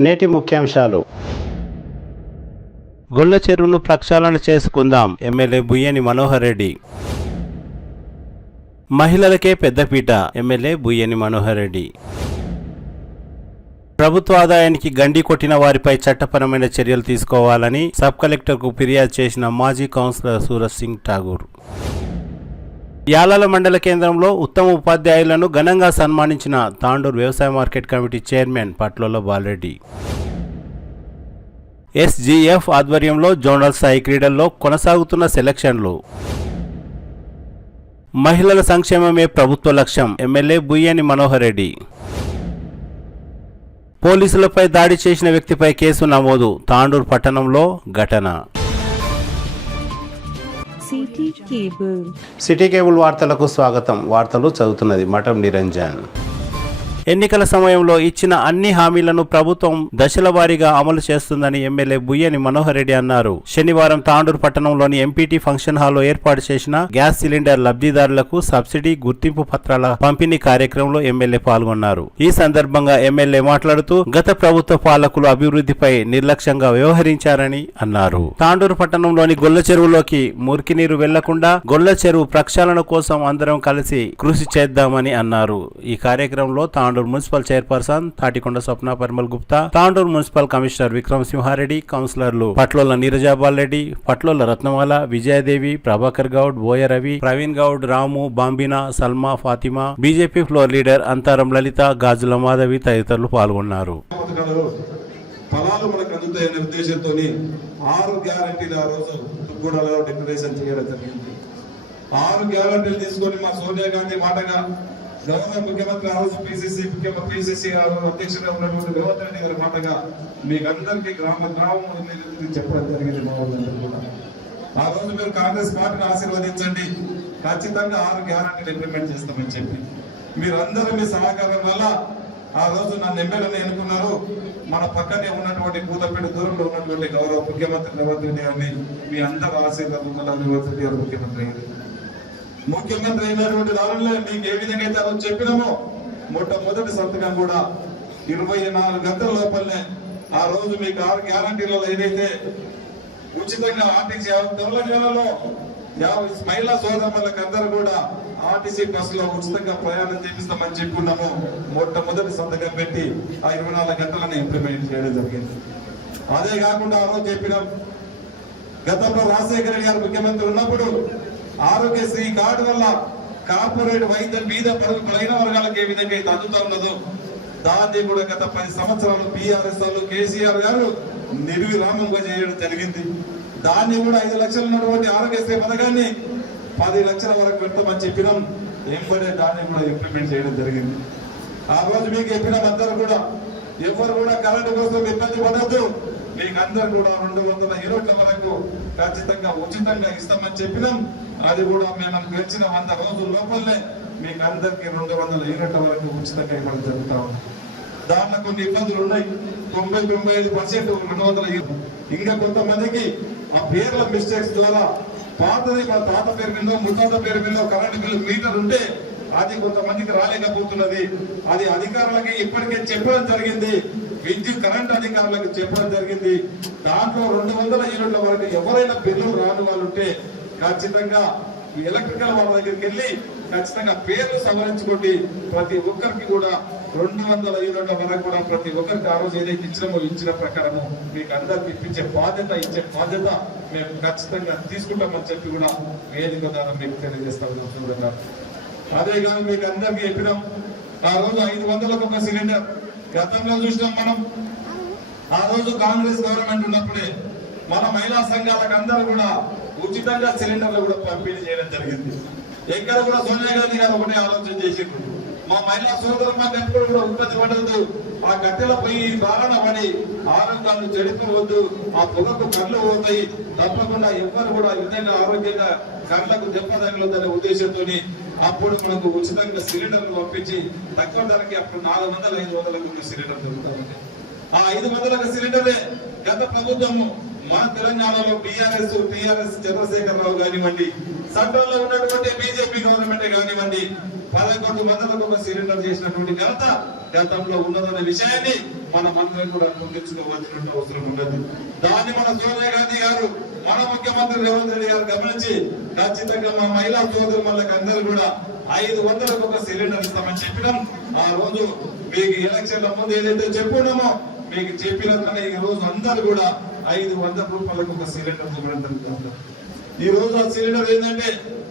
నేటి ముఖ్యాంశాలు. గొల్ల చెరువును ప్రక్షాళన చేసుకుందాం, ఎమ్మెల్యే బుయ్యని మనోహర్ రెడ్డి. మహిళలకే పెద్దపీట, ఎమ్మెల్యే బుయ్యని మనోహర్ రెడ్డి. ప్రభుత్వ ఆదాయానికి గండి కొట్టిన వారిపై చట్టపరమైన చర్యలు తీసుకోవాలని సబ్ కలెక్టర్కు ఫిర్యాదు చేసిన మాజీ కౌన్సిలర్ సూరజ్ సింగ్ ఠాగూర్. యాలాల మండల కేంద్రంలో ఉత్తమ ఉపాధ్యాయులను ఘనంగా సన్మానించిన తాండూరు వ్యవసాయ market committee chairman Patlola Bala Reddy. SGF ఆధ్వర్యంలో జోనల్ స్థాయి క్రీడల్లో కొనసాగుతున్న సెలక్షన్లు. మహిళల సంక్షేమమే ప్రభుత్వ లక్ష్యం, ఎమ్మెల్యే బుయ్యని మనోహర్ రెడ్డి. పోలీసులపై దాడి చేసిన వ్యక్తిపై కేసు నమోదు, తాండూరు పట్టణంలో ఘటన. సిటీ కేబుల్ వార్తలకు స్వాగతం. వార్తలు చదువుతున్నది మఠం నిరంజన్. ఎన్నికల సమయంలో ఇచ్చిన అన్ని హామీలను ప్రభుత్వం దశల వారీగా అమలు చేస్తుందని ఎమ్మెల్యే బుయ్యని మనోహర్ రెడ్డి అన్నారు. శనివారం తాండూరు పట్టణంలోని ఎంపీటీ ఫంక్షన్ హాల్లో ఏర్పాటు చేసిన గ్యాస్ సిలిండర్ లబ్ధిదారులకు సబ్సిడీ గుర్తింపు పత్రాల పంపిణీ కార్యక్రమంలో ఎమ్మెల్యే పాల్గొన్నారు. ఈ సందర్భంగా ఎమ్మెల్యే మాట్లాడుతూ గత ప్రభుత్వ పాలకులు అభివృద్ధిపై నిర్లక్ష్యంగా వ్యవహరించారని అన్నారు. తాండూరు పట్టణంలోని గొల్ల చెరువులోకి మురికి నీరు వెళ్లకుండా గొల్ల చెరువు ప్రక్షాళన కోసం అందరం కలిసి కృషి చేద్దామని అన్నారు. ఈ కార్యక్రమంలో Tandur municipal chairperson Tatikonda Swapna Parimal Gupta, Tandur municipal commissioner Vikram Simhareddy, కౌన్సిలర్లు Patlola Neerajabal Reddy, Patlola Ratnamala, Vijayadevi, Prabhakar Goud, Boya Ravi, Praveen Goud, Ramu, Bambina, Salma, Fatima, BJP floor leader Antharam Lalitha, Gajula Madhavi తదితరులు పాల్గొన్నారు. ఫలాలు మనకు అందుతాయనే ఉద్దేశంతో 6 గ్యారంటీలు ఆ రోజు తుగ్గూడలో డిక్లరేషన్ చేయడం జరిగింది. 6 గ్యారంటీలు తీసుకొని మా సోనియా గాంధీ మాటగా గవర్నర్ ముఖ్యమంత్రి ఆ రోజు పిసిసి అధ్యక్షుడిగా ఉన్నటువంటి రేవంత్ రెడ్డి గారి మాటగా మీకు అందరికీ గ్రామం చెప్పడం జరిగింది. మా వాళ్ళందరూ కూడా ఆ రోజు మీరు కాంగ్రెస్ పార్టీని ఆశీర్వదించండి, ఖచ్చితంగా 6 గ్యారంటీలు ఇంప్లిమెంట్ చేస్తామని చెప్పి మీరందరూ మీ సహకారం వల్ల ఆ రోజు నన్ను ఎమ్మెల్యేని ఎన్నుకున్నారు. మన పక్కనే ఉన్నటువంటి కూతపేట దూరంలో ఉన్నటువంటి గౌరవ ముఖ్యమంత్రి రేవంత్ రెడ్డి గారిని మీ అందరూ ఆశీర్వాదం వల్ల రేవంత్ రెడ్డి గారు ముఖ్యమంత్రి అయినటువంటి దానిలో మీకు ఏ విధంగా అయితే రోజు చెప్పినామో మొట్టమొదటి సంతకం కూడా 24 గంటల లోపలనే ఆ రోజు మీకు 6 గ్యారంటీలలో ఏదైతే ఉచితంగా ఆర్టీసీ తెలంగాణలో మహిళా సోదరులకు అందరూ కూడా ఆర్టీసీ బస్సులో ఉచితంగా ప్రయాణం చేపిస్తామని చెప్పుకున్నాము. మొట్టమొదటి సంతకం పెట్టి ఆ 24 గంటలను ఇంప్లిమెంట్ చేయడం జరిగింది. అదే కాకుండా ఆ రోజు చెప్పినాం, గతంలో రాజశేఖర రెడ్డి గారు ముఖ్యమంత్రి ఉన్నప్పుడు ఆరోగ్యశ్రీ కార్డు వల్ల కార్పొరేట్ వైద్యం మీద బలహీన వర్గాలకు ఏ విధంగా అయితే అందుతా ఉన్నదో దాన్ని కూడా గత 10 సంవత్సరాలు బీఆర్ఎస్ వాళ్ళు కేసీఆర్ గారు నిర్విరామంగా చేయడం జరిగింది. దాన్ని కూడా 5 లక్షలు ఉన్నటువంటి ఆరోగ్యశ్రీ పథకాన్ని 10 లక్షల వరకు పెడతామని చెప్పినాం. ఎంబడే దాన్ని కూడా ఇంప్లిమెంట్ చేయడం జరిగింది. ఆ రోజు మీకు చెప్పినాం, అందరూ కూడా ఎవరు కూడా కరెంటు కోసం ఇబ్బంది పడద్దు, మీకు అందరు కూడా 200 యూనిట్ల వరకు ఖచ్చితంగా ఉచితంగా ఇస్తామని చెప్పినాం. అది కూడా మేము గెలిచిన 100 రోజుల లోపలనే మీకు అందరికి 200 యూనిట్ల వరకు ఉచితంగా ఇవ్వడం జరుగుతా ఉంది. దాంట్లో కొన్ని ఇబ్బందులు ఉన్నాయి. 90-95% 200. ఇంకా కొంతమందికి ఆ పేర్ల మిస్టేక్స్ ద్వారా పాతది మా తాత పేరు మీద ముత్తాత పేరు మీద కరెంటు బిల్లు మీటర్ ఉంటే అది కొంతమందికి రాలేకపోతున్నది. అది అధికారులకి ఇప్పటికే చెప్పడం జరిగింది, విద్యుత్ కరెంట్ అధికారులకు చెప్పడం జరిగింది. దాంట్లో 200 యూనిట్ల వరకు ఎవరైనా బిల్లులు రాని వాళ్ళు ఉంటే ఖచ్చితంగా ఎలక్ట్రికల్ వాళ్ళ దగ్గరికి వెళ్ళి ఖచ్చితంగా పేర్లు సవరించుకోండి. ప్రతి ఒక్కరికి కూడా 200 యూనిట్ల వరకు కూడా ప్రతి ఒక్కరికి ఆ రోజు ఏదైతే ఇచ్చిన ప్రకారము మీకు అందరికి ఇచ్చే బాధ్యత మేము ఖచ్చితంగా తీసుకుంటామని చెప్పి కూడా వేదిక ద్వారా మీకు తెలియజేస్తాం. అదే కాదు మీకు అందరికి చెప్పినాం, ఆ రోజు 500లకు ఒక సిలిండర్ గతంలో చూసినాం మనం. ఆ రోజు కాంగ్రెస్ గవర్నమెంట్ ఉన్నప్పుడే మన మహిళా సంఘాలకు అందరూ కూడా ఉచితంగా సిలిండర్లు కూడా పంపిణీ చేయడం జరిగింది. ఎక్కడ కూడా సోనియా గాంధీ గారు ఒకటే ఆలోచన చేసిండ్రు, మా మహిళా సోదరులు మాకు ఎప్పుడు కూడా ఉత్పత్తి పడదు, ఆ కట్టెల పొయ్యి బాగా పడి ఆరోగ్యాన్ని చెడిపోవద్దు, ఆ పొగకు కళ్ళు పోతాయి, తప్పకుండా ఎవరు కూడా ఈ విధంగా ఆరోగ్యంగా కళ్ళకు దెబ్బ తగలొద్దనే ఉద్దేశంతో అప్పుడు మనకు ఉచితంగా సిలిండర్లు పంపించి తక్కువ ధరకి అప్పుడు 400-500 సిలిండర్ దొరుకుతామండి. ఆ 500 సిలిండరే గత ప్రభుత్వము మన తెలంగాణలో టీఆర్ఎస్ చంద్రశేఖర్ రావు కానివ్వండి, సెంట్రల్ లో ఉన్నటువంటి బీజేపీ గవర్నమెంట్ కానివ్వండి, 11 మందిలకు ఒక సిలిండర్ చేసినటువంటి ఘనత గతంలో ఉన్నదన్న విషయాన్ని మనం అందరం కూడా గుర్తించుకోవాల్సిన అవసరం ఉన్నది. దాన్ని మన సోనియా గాంధీ గారు, మన ముఖ్యమంత్రి రేవంత్ రెడ్డి గారు గమనించి ఖచ్చితంగా మా మహిళా సోదరులకు అందరూ కూడా 500కు ఒక సిలిండర్ ఇస్తామని చెప్పినాం. ఆ రోజు మీకు ఎలక్షన్ల ముందు ఏదైతే చెప్పుకున్నామో మీకు చెప్పినట్లనే ఈ రోజు అందరూ కూడా 500 రూపాయలకు ఒక సిలిండర్ దొరకడం. ఈ రోజు ఆ సిలిండర్ ఏంటంటే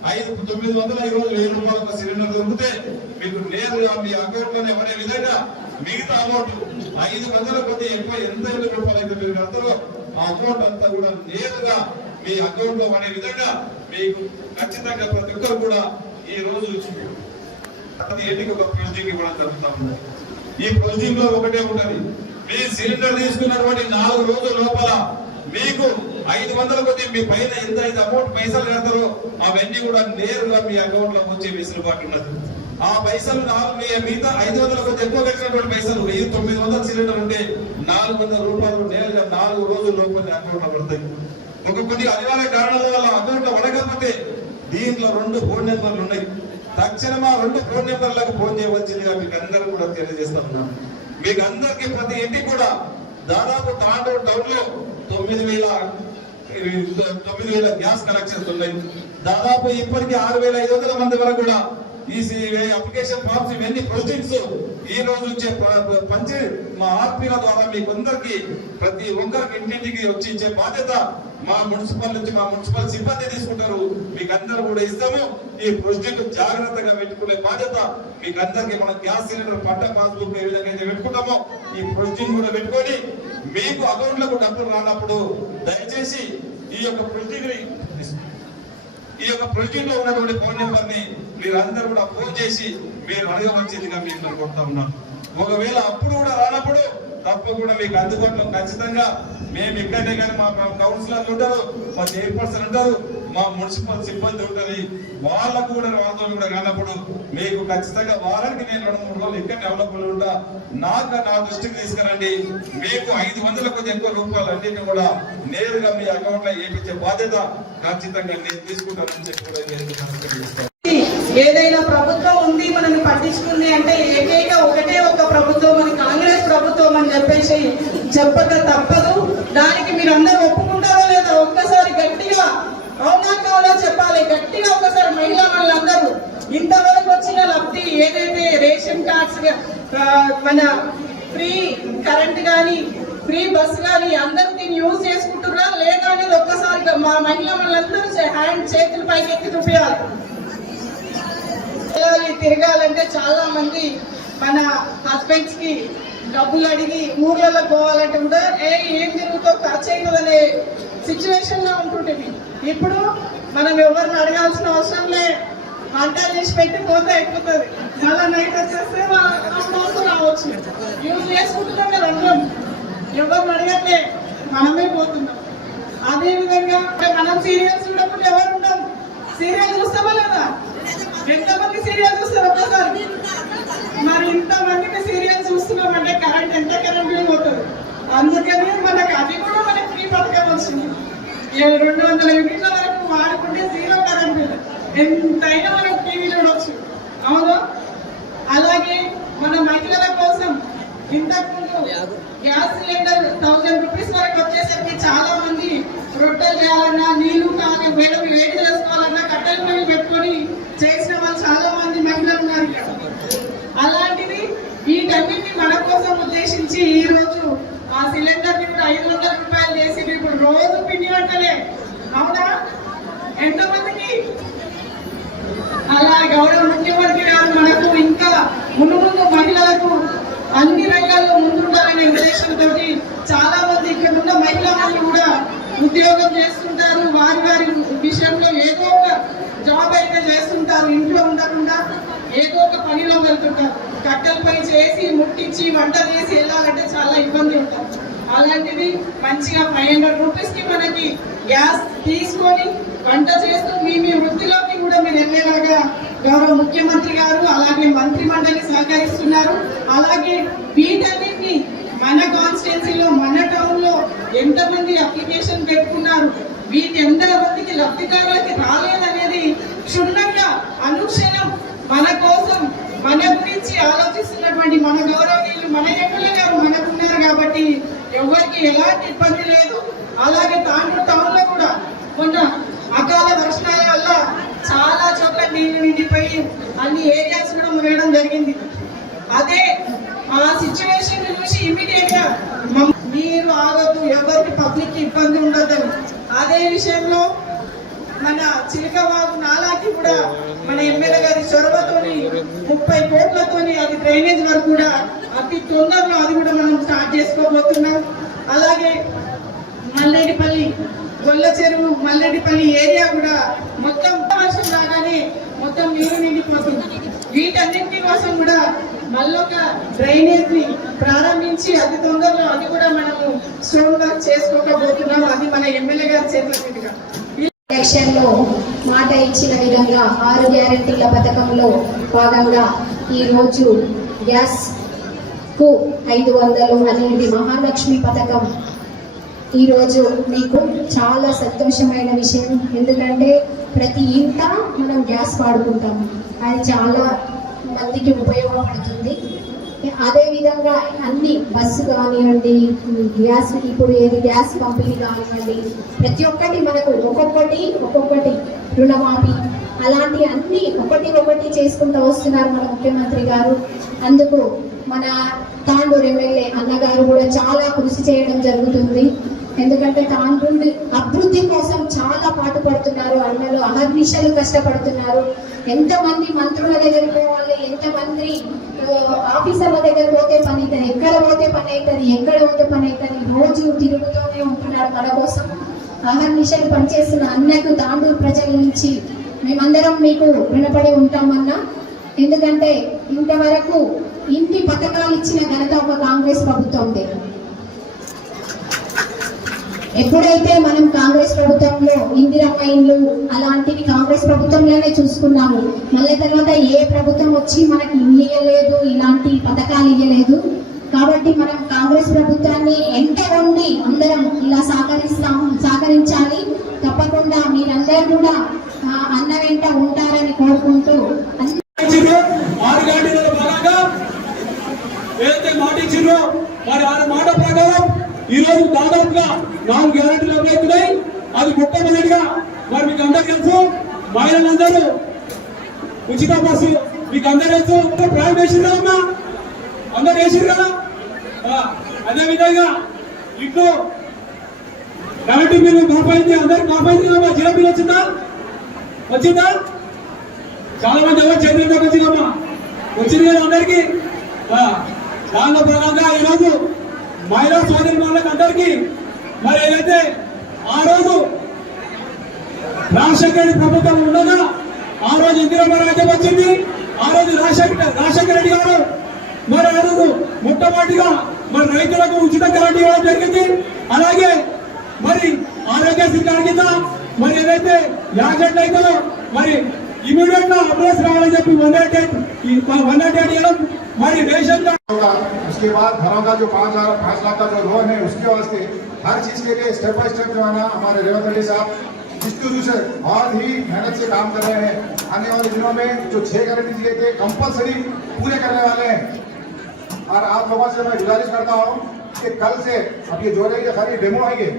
900 ఈ రోజు 1000 రూపాయలకు ఒక సిలిండర్ దొరికితే మీకు నేరుగా మీ అకౌంట్ లోనే పడే విధంగా మిగతా అమౌంట్ 500 కొద్ది ఎక్కువ ఎంత రూపాయలు అయితే మీరు కడతారో ఆ అమౌంట్ అంతా కూడా నేరుగా మీ అకౌంట్ లో పడే విధంగా మీకు ఖచ్చితంగా ప్రతి ఒక్కరు కూడా ఈ రోజు ప్రతి ఇంటికి ఒక ప్రొసీజింగ్ ఇవ్వడం జరుగుతూ ఉంది. ఈ ప్రొసీజింగ్ లో ఒకటే ఉంటది, మీ సిలిండర్ తీసుకున్నటువంటి 4 రోజుల లోపల మీకు 500 కొద్ది మీ పైన ఎంత అయితే అమౌంట్ పైసలు కడతారో అవన్నీ కూడా నేరుగా మీ అకౌంట్ లో వచ్చే వెసులుబాటు ఉన్నది. ఆ పైసలు మిగతా 500 కొద్ది ఎక్కువ కట్టినటువంటి పైసలు 1900 సిలిండర్ ఉంటే 400 రూపాయలు నేరుగా 4 రోజుల లోపల అకౌంట్ లో పడతాయి. కొన్ని అనివార్య కారణాల వల్ల అకౌంట్ లో పడకపోతే దీంట్లో 2 ఫోన్ నెంబర్లు ఉన్నాయి. తక్షణం ఆ 2 ఫోన్ నెంబర్లకు ఫోన్ చేయవలసిందిగా మీకు అందరూ కూడా తెలియజేస్తా ఉన్నాను. మీకు అందరికి ప్రతి ఇంటికి కూడా దాదాపు తాండూరు టౌన్ లో 9,000 గ్యాస్ కనెక్షన్స్ ఉన్నాయి. దాదాపు ఇప్పటికీ 6,500 మంది వరకు కూడా ఈ అప్లికేషన్ ఫామ్స్ ఇవన్నీ ప్రొసీడింగ్స్ ఈ రోజు నుంచే పంచి మా ఆర్పీల ద్వారా మీకు అందరికి ప్రతి ఒక్కరికి ఇంటింటికి వచ్చి ఇచ్చే బాధ్యత మా మున్సిపల్ నుంచి మా మున్సిపల్ సిబ్బంది తీసుకుంటారు. మీకు అందరూ కూడా ఇస్తాము. ఈ ప్రొసీడింగ్ జాగ్రత్తగా పెట్టుకునే బాధ్యత మీకు అందరికి. మన గ్యాస్ సిలిండర్ పంట పాస్బుక్ ఏ విధంగా అయితే పెట్టుకుంటామో ఈ ప్రొసీడింగ్ కూడా పెట్టుకొని మీకు అకౌంట్ లకు డబ్బులు రానప్పుడు దయచేసి ఈ యొక్క ప్రొసీడింగ్ లో ఉన్నటువంటి ఫోన్ నెంబర్ ని మీరు అందరూ కూడా ఫోన్ చేసి మీరు అడగవలసిందిగా మీకు కోరుతా ఉన్నాను. ఒకవేళ అప్పుడు కూడా రానప్పుడు తప్పకుండా మీకు అందుబాటులో ఖచ్చితంగా మేము ఇక్కడనే కానీ మా కౌన్సిలర్లు ఉంటారు, మా చైర్పర్సన్ ఉంటారు, మా మున్సిపల్ సిబ్బంది ఉంటుంది. వాళ్ళకు కూడా వాళ్ళతో కూడా కానప్పుడు మీకు ఖచ్చితంగా వారానికి నేను 2-3 రోజులు ఇక్కడ అవైలబుల్ ఉంటా. నా దృష్టికి తీసుకురండి. మీకు 500 కొద్ది ఎక్కువ రూపాయలు అన్నింటినీ కూడా నేరుగా మీ అకౌంట్ లో వేయించే బాధ్యత ఖచ్చితంగా నేను తీసుకుంటానని చెప్పి కూడా ఏదైనా ప్రభుత్వం ఉంది మనల్ని పట్టించుకుంది అంటే ఏకైక ఒకటే ఒక ప్రభుత్వం, మన కాంగ్రెస్ ప్రభుత్వం అని చెప్పేసి చెప్పక తప్పదు. దానికి మీరు అందరూ ఒప్పుకుంటారో లేదా ఒక్కసారి గట్టిగా అవునా కావాలో చెప్పాలి. గట్టిగా ఒకసారి మహిళా వాళ్ళందరూ ఇంతవరకు వచ్చిన లబ్ధి ఏదైతే రేషన్ కార్డ్స్, మన ఫ్రీ కరెంట్ కానీ ఫ్రీ బస్ కానీ అందరూ దీన్ని యూజ్ చేసుకుంటున్నారా లేదా అనేది ఒక్కసారి మా మహిళా వాళ్ళందరూ చేతులు పైకి ఎత్తి చూపించాలి. తిరగాలంటే చాలా మంది మన హస్బెండ్స్ కి డబ్బులు అడిగి ఊర్లలో పోవాలంటే కూడా ఏం జరుగుతో ఖర్చు అయినదనే సిచ్యువేషన్ లో ఉంటుంటుంది. ఇప్పుడు మనం ఎవరిని అడగాల్సిన అవసరం లే, వంట చేసి పెట్టి పోతే అయిపోతుంది. మళ్ళీ నైట్ వచ్చేస్తే రావచ్చు. యూజ్ చేసుకుంటున్నాం కదా అందరం, ఎవరిని అడగట్లే, మనమే పోతున్నాం. అదే విధంగా మనం సీరియల్స్ చూడకుండా ఎవరు ఉంటాం? సీరియల్ చూస్తామా లేదా? ఎంతమంది సీరియల్ చూస్తారు ఒక్కసారి? మరి ఇంతమందికి సీరియల్ చూస్తున్నామంటే కరెంట్ ఎంత కరెంట్ బిల్ పోతుంది. అందుకని మనకు అది కూడా మనకి ఫ్రీ పథకం వచ్చింది. 200 యూనిట్ల వరకు వాడుకుంటే 0 కరెంట్ బిల్. ఎంతైనా మనం టీవీ చూడవచ్చు, అవును. అలాగే మన మహిళల కోసం ఇంతకుముందు గ్యాస్ సిలిండర్ 1000 రూపీస్ వరకు వచ్చేసరికి చాలా మంది రొట్టెలు చేయాలన్నా, నీళ్లు కానీ వేడి చేసుకోవాలన్నా కట్టెల పొయ్యి పెట్టుకొని చేసిన వాళ్ళు చాలా మంది మహిళలు ఉన్నారు. అలాంటిది వీటన్నిటిని మన కోసం ఉద్దేశించి ఈ రోజు ఆ సిలిండర్ ని కూడా 500 రూపాయలు చేసి ఇప్పుడు రోజు పిండి వంటలే, అవునా? ఎంతమందికి అలా గౌరవ ముఖ్యమంత్రి గారు మనకు ఇంకా ముందు మహిళలకు అన్ని రంగాల్లో ముందుండాలనే ఉద్దేశంతో చాలా మంది ఇక్కడ ఉన్న మహిళా వాళ్ళు కూడా ఉద్యోగం చేస్తుంటారు. వారి విషయంలో ఏదో ఒక జాబ్ అయితే చేస్తుంటారు. ఇంట్లో ఉండకుండా ఏదో ఒక పనిలో వెళ్తుంటారు. కట్టెల పై చేసి ముట్టించి వంట చేసి వెళ్ళాలంటే చాలా ఇబ్బంది ఉంటుంది. అలాంటిది మంచిగా 500 రూపీస్ కి మనకి గ్యాస్ తీసుకొని వంట చేస్తూ మీ వృత్తిలోకి కూడా మీరు వెళ్ళేలాగా గౌరవ ముఖ్యమంత్రి గారు అలాగే మంత్రి మండలి సహకరిస్తున్నారు. అలాగే వీటన్నిటిని మన కాన్స్టిట్యున్సీలో మన టౌన్ లో ఎంతమంది అప్లికేషన్ పెట్టుకున్నారు, వీటి ఎంతమందికి లబ్ధిదారులకి రాలేదనేది క్షుణ్ణంగా అనుక్షణం మన కోసం ఎలాంటి ఇబ్బంది లేదు. అలాగే తాండూరు టౌన్ లో కూడా మొన్న అకాల వర్షాల వల్ల చాలా చోట్ల నీళ్లు నిండిపోయి అన్ని ఏరియాస్ కూడా మునగడం జరిగింది. అదే ఆ సిచ్యువేషన్ చూసి ఇమీడియట్ గా నీరు ఆగొద్దు, ఎవరికి పబ్లిక్ ఇబ్బంది ఉండదు. అదే విషయంలో మన చిలకవాగు నాలాకి కూడా మన ఎమ్మెల్యే గారి చొరవతోని 30 కోట్లతోని అది డ్రైనేజ్ వరకు కూడా అతి తొందరలో అది కూడా మనం స్టార్ట్ చేసుకోబోతున్నాం. అలాగే మల్లెడిపల్లి గొల్ల చెరువు మల్లెడిపల్లి ఏరియా కూడా మొత్తం వర్షం రాగానే మొత్తం నీరు నిండిపోతుంది. వీటన్నింటి కోసం కూడా మళ్ళొక డ్రైనేజ్ ని ప్రారంభించి అతి తొందరలో అది కూడా మనము స్టోన్ వర్క్ చేసుకోకపోతున్నాం. అది మన ఎమ్మెల్యే గారి చేతుల మీదుగా ఎలక్షన్ లో మాట ఇచ్చిన విధంగా 6 గ్యారెంటీల పథకంలో భాగంగా ఈ రోజు గ్యాస్ కు 500 అనేది మహాలక్ష్మి పథకం ఈ రోజు మీకు చాలా సంతోషమైన విషయం. ఎందుకంటే ప్రతి ఇంట మనం గ్యాస్ వాడుకుంటాము, అది చాలా మందికి ఉపయోగపడుతుంది. అదేవిధంగా అన్ని బస్సు కానివ్వండి, గ్యాస్ ఇప్పుడు ఏది గ్యాస్ పంపిణీ కానివ్వండి, ప్రతి ఒక్కటి మనకు ఒక్కొక్కటి రుణమాఫీ అలాంటి అన్ని ఒకటి చేసుకుంటూ వస్తున్నారు మన ముఖ్యమంత్రి గారు. అందుకు మన తాండూరు ఎమ్మెల్యే అన్నగారు కూడా చాలా కృషి చేయడం జరుగుతుంది. ఎందుకంటే తాండూరు అభివృద్ధి కోసం చాలా పాటుపడుతున్నారు. అన్నలు అహర్నిశలు కష్టపడుతున్నారు. ఎంతమంది మంత్రుల దగ్గర పోవాలి, ఎంతమంది ఆఫీసర్ల దగ్గర పోతే పని అవుతుంది, ఎక్కడ పోతే పని అవుతుంది, రోజు తిరుగుతూనే ఉంటున్నారు మన కోసం. అహర్నిశలు పనిచేస్తున్న అన్నకు తాండూరు ప్రజల నుంచి మేమందరం మీకు రుణపడి ఉంటామన్నా. ఎందుకంటే ఇంతవరకు ఇంటి పథకాలు ఇచ్చిన ఘనత ఒక కాంగ్రెస్ ప్రభుత్వందే. ఎప్పుడైతే మనం కాంగ్రెస్ ప్రభుత్వంలో ఇందిరమ్మ ఇండ్లు అలాంటివి కాంగ్రెస్ ప్రభుత్వంలోనే చూసుకున్నాము. మళ్ళీ తర్వాత ఏ ప్రభుత్వం వచ్చి మనకి ఇల్లు ఇవ్వలేదు, ఇలాంటి పథకాలు ఇవ్వలేదు. కాబట్టి మనం కాంగ్రెస్ ప్రభుత్వాన్ని ఎంట ఉండి అందరం ఇలా సహకరించాలి. తప్పకుండా మీరందరూ కూడా అన్న వెంట ఉంటారని కోరుకుంటూ మాట ప్రకారం ఈ రోజు దాదాపుగా 4 గ్యారెంటీలు అమలవుతున్నాయి. అది మొట్టమొదటిగా మరి మీకు అందరూ తెలుసు, మహిళలందరూ ఉచిత బస్సు మీకు అందరూ తెలుసు. ప్రాయం వేసింది కదమ్మా, అందరూ వేసింది కదా. అదేవిధంగా ఇప్పుడు కరెంటు బిల్లు కాపాయింది, అందరూ కాపాయింది కదమ్మా. జీరో బిల్ వచ్చిందా? చాలా మంది ఎవరు చేతులు వచ్చిందమ్మా, వచ్చింది కదా అందరికీ. దానిలో ప్రకారంగా ఈరోజు మహిళా సోదరి వాళ్ళకి అందరికీ మరి ఏదైతే ఆ రోజు రాజశేఖర రెడ్డి ప్రభుత్వం ఉండగా ఆ రోజు ఇందిరమ్మ రాజ్యం వచ్చింది. ఆ రోజు రాజశేఖర రెడ్డి గారు మరి ఆ రోజు మొట్టమొదటిగా మరి రైతులకు ఉచిత కరెంట్ ఇవ్వడం జరిగింది. అలాగే మరి ఆరోగ్యశ్రీ కార్డు కింద మరి ఏదైతే యాక్సిడెంట్ అవుతుందో మరి ఇమీడియట్ గా అంబులెన్స్ రావాలని చెప్పి 108 ఇవ్వడం మరి రేషన్ उसके बाद घरों का जो 5 लाख का जो लोन है उसके वास्ते हर चीज के लिए स्टेप बाय स्टेप जो है ना हमारे रेवंत रेड्डी साहब जिस बहुत ही मेहनत से काम कर रहे हैं. आने वाले दिनों में जो 6 गारंटी दिए थे कंपलसरी पूरे करने वाले हैं. और आप लोगों से मैं गुजारिश करता हूँ कि कल से अब ये जो रही खाली डेमो आएंगे,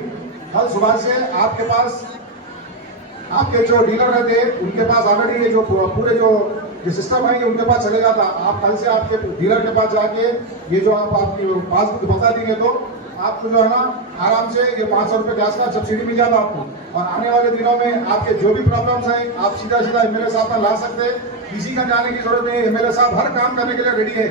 कल सुबह से आपके पास आपके जो डीलर रहते उनके पास ऑलरेडी ये जो पूरे जो सिस्टम है उनके पास चलेगा था. आप कल से आपके डीलर के पास जाके ये जो आप आपकी पासबुक बता देंगे तो आपको जो है ना आराम से ये 500 रुपये गैस का सब्सिडी मिल जाता आपको. और आने वाले दिनों में आपके जो भी प्रॉब्लम्स हैं आप सीधा एमएलए साहब का ला सकते हैं. किसी का जाने की जरूरत नहीं. एमएलए साहब हर काम करने के लिए रेडी है,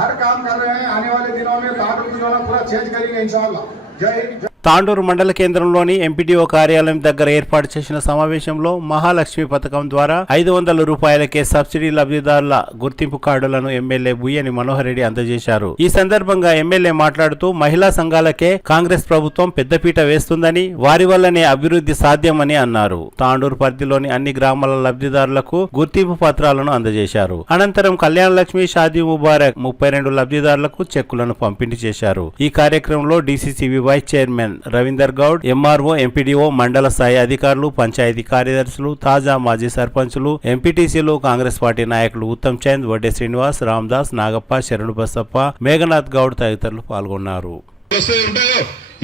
हर काम कर रहे हैं. आने वाले दिनों में तांडूर को जो है पूरा चेंज करेंगे इंशाअल्लाह. जय हिंद. తాండూరు మండల కేంద్రంలోని ఎంపీడీఓ కార్యాలయం దగ్గర ఏర్పాటు చేసిన సమావేశంలో మహాలక్ష్మి పథకం ద్వారా 500 రూపాయలకే సబ్సిడీ లబ్ధిదారుల గుర్తింపు కార్డులను ఎమ్మెల్యే బుయ్యని మనోహర్ రెడ్డి అందజేశారు. ఈ సందర్భంగా ఎమ్మెల్యే మాట్లాడుతూ మహిళా సంఘాలకే కాంగ్రెస్ ప్రభుత్వం పెద్దపీట వేస్తుందని, వారి వల్లనే అభివృద్ధి సాధ్యమని అన్నారు. తాండూరు పరిధిలోని అన్ని గ్రామాల లబ్ధిదారులకు గుర్తింపు పత్రాలను అందజేశారు. అనంతరం కళ్యాణ లక్ష్మి షాదీ ముబారక్ 32 లబ్ధిదారులకు చెక్కులను పంపిణీ చేశారు. ఈ కార్యక్రమంలో DCCB vice chairman Ravinder Goud, MRO, MPDO, మండల స్థాయి అధికారులు, పంచాయతీ కార్యదర్శులు, తాజా మాజీ సర్పంచులు, ఎంపీటీసీలు, కాంగ్రెస్ పార్టీ నాయకులు ఉత్తమ్ చంద్, వడ్డే శ్రీనివాస్, రామదాస్, నాగప్ప, శరణు బసప్ప, మేఘనాథ్ గౌడ్ తదితరులు పాల్గొన్నారు.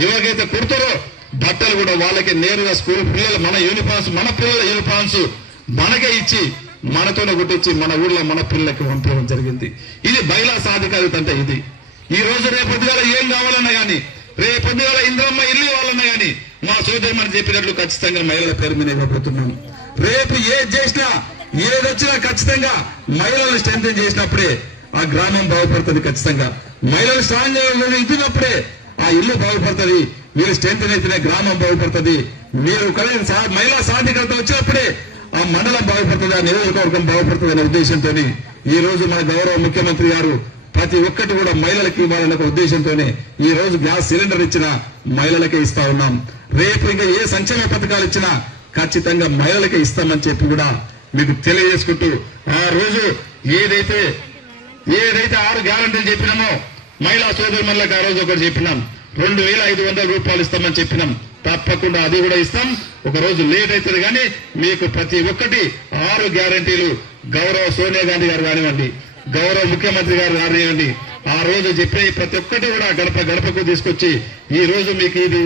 ఎవరికైతే కుడతారో బట్టలు కూడా వాళ్ళకి నేరుగా స్కూల్ పిల్లలు మన యూనిఫామ్స్ మన పిల్లల యూనిఫామ్స్ మనకే ఇచ్చి మనతోనే గుట్టించి మన ఊర్లో మన పిల్లలకి పంపించడం జరిగింది. ఇది మహిళా సాధికారిత అంటే ఇది. ఈ రోజు రేపొద్దుగాల ఏం కావాలన్నా గానీ, రేపొద్దుగాల ఇంద్రమ్మ ఇల్లు ఇవ్వాలన్నా గానీ మా సోదరి మనం చెప్పినట్లు ఖచ్చితంగా మహిళల పేరు మీద ఇవ్వబోతున్నాం. రేపు ఏది చేసినా ఏదొచ్చినా ఖచ్చితంగా మహిళలను స్ట్రెంథెన్ చేసినప్పుడే ఆ గ్రామం బాగుపడుతుంది. ఖచ్చితంగా మహిళలు స్ట్రాంగ్ ఇచ్చినప్పుడే ఆ ఇల్లు బాగుపడుతుంది. మీరు స్ట్రెంథెన్ అయితేనే గ్రామం బాగుపడుతుంది. మీరు మహిళా సాధికారత వచ్చినప్పుడే ఆ మండలం బాగుపడుతుంది, ఆ నియోజకవర్గం బాగుపడుతుంది అనే ఉద్దేశంతో ఈ రోజు మన గౌరవ ముఖ్యమంత్రి గారు ప్రతి ఒక్కటి కూడా మహిళలకు ఇవ్వాలనే ఉద్దేశంతోనే ఈ రోజు గ్యాస్ సిలిండర్ ఇచ్చిన మహిళలకే ఇస్తా ఉన్నాం. రేపు ఇంకా ఏ సంక్షేమ పథకాలు ఇచ్చినా ఖచ్చితంగా మహిళలకే ఇస్తామని చెప్పి కూడా మీకు తెలియజేసుకుంటూ, ఆ రోజు ఏదైతే 6 గ్యారంటీలు చెప్పినామో మహిళా సోదరులకు ఆ రోజు ఒకటి చెప్పినాం, 2500 రూపాయలు ఇస్తామని చెప్పినాం. తప్పకుండా అది కూడా ఇస్తాం. ఒక రోజు లేట్ అవుతుంది కానీ మీకు ప్రతి ఒక్కటి 6 గ్యారంటీలు గౌరవ సోనియా గాంధీ గారు కానివ్వండి, గౌరవ ముఖ్యమంత్రి గారు కానివ్వండి, ఆ రోజు చెప్పే ప్రతి ఒక్కటి కూడా గడప గడపకు తీసుకొచ్చి ఈ రోజు మీకు ఇది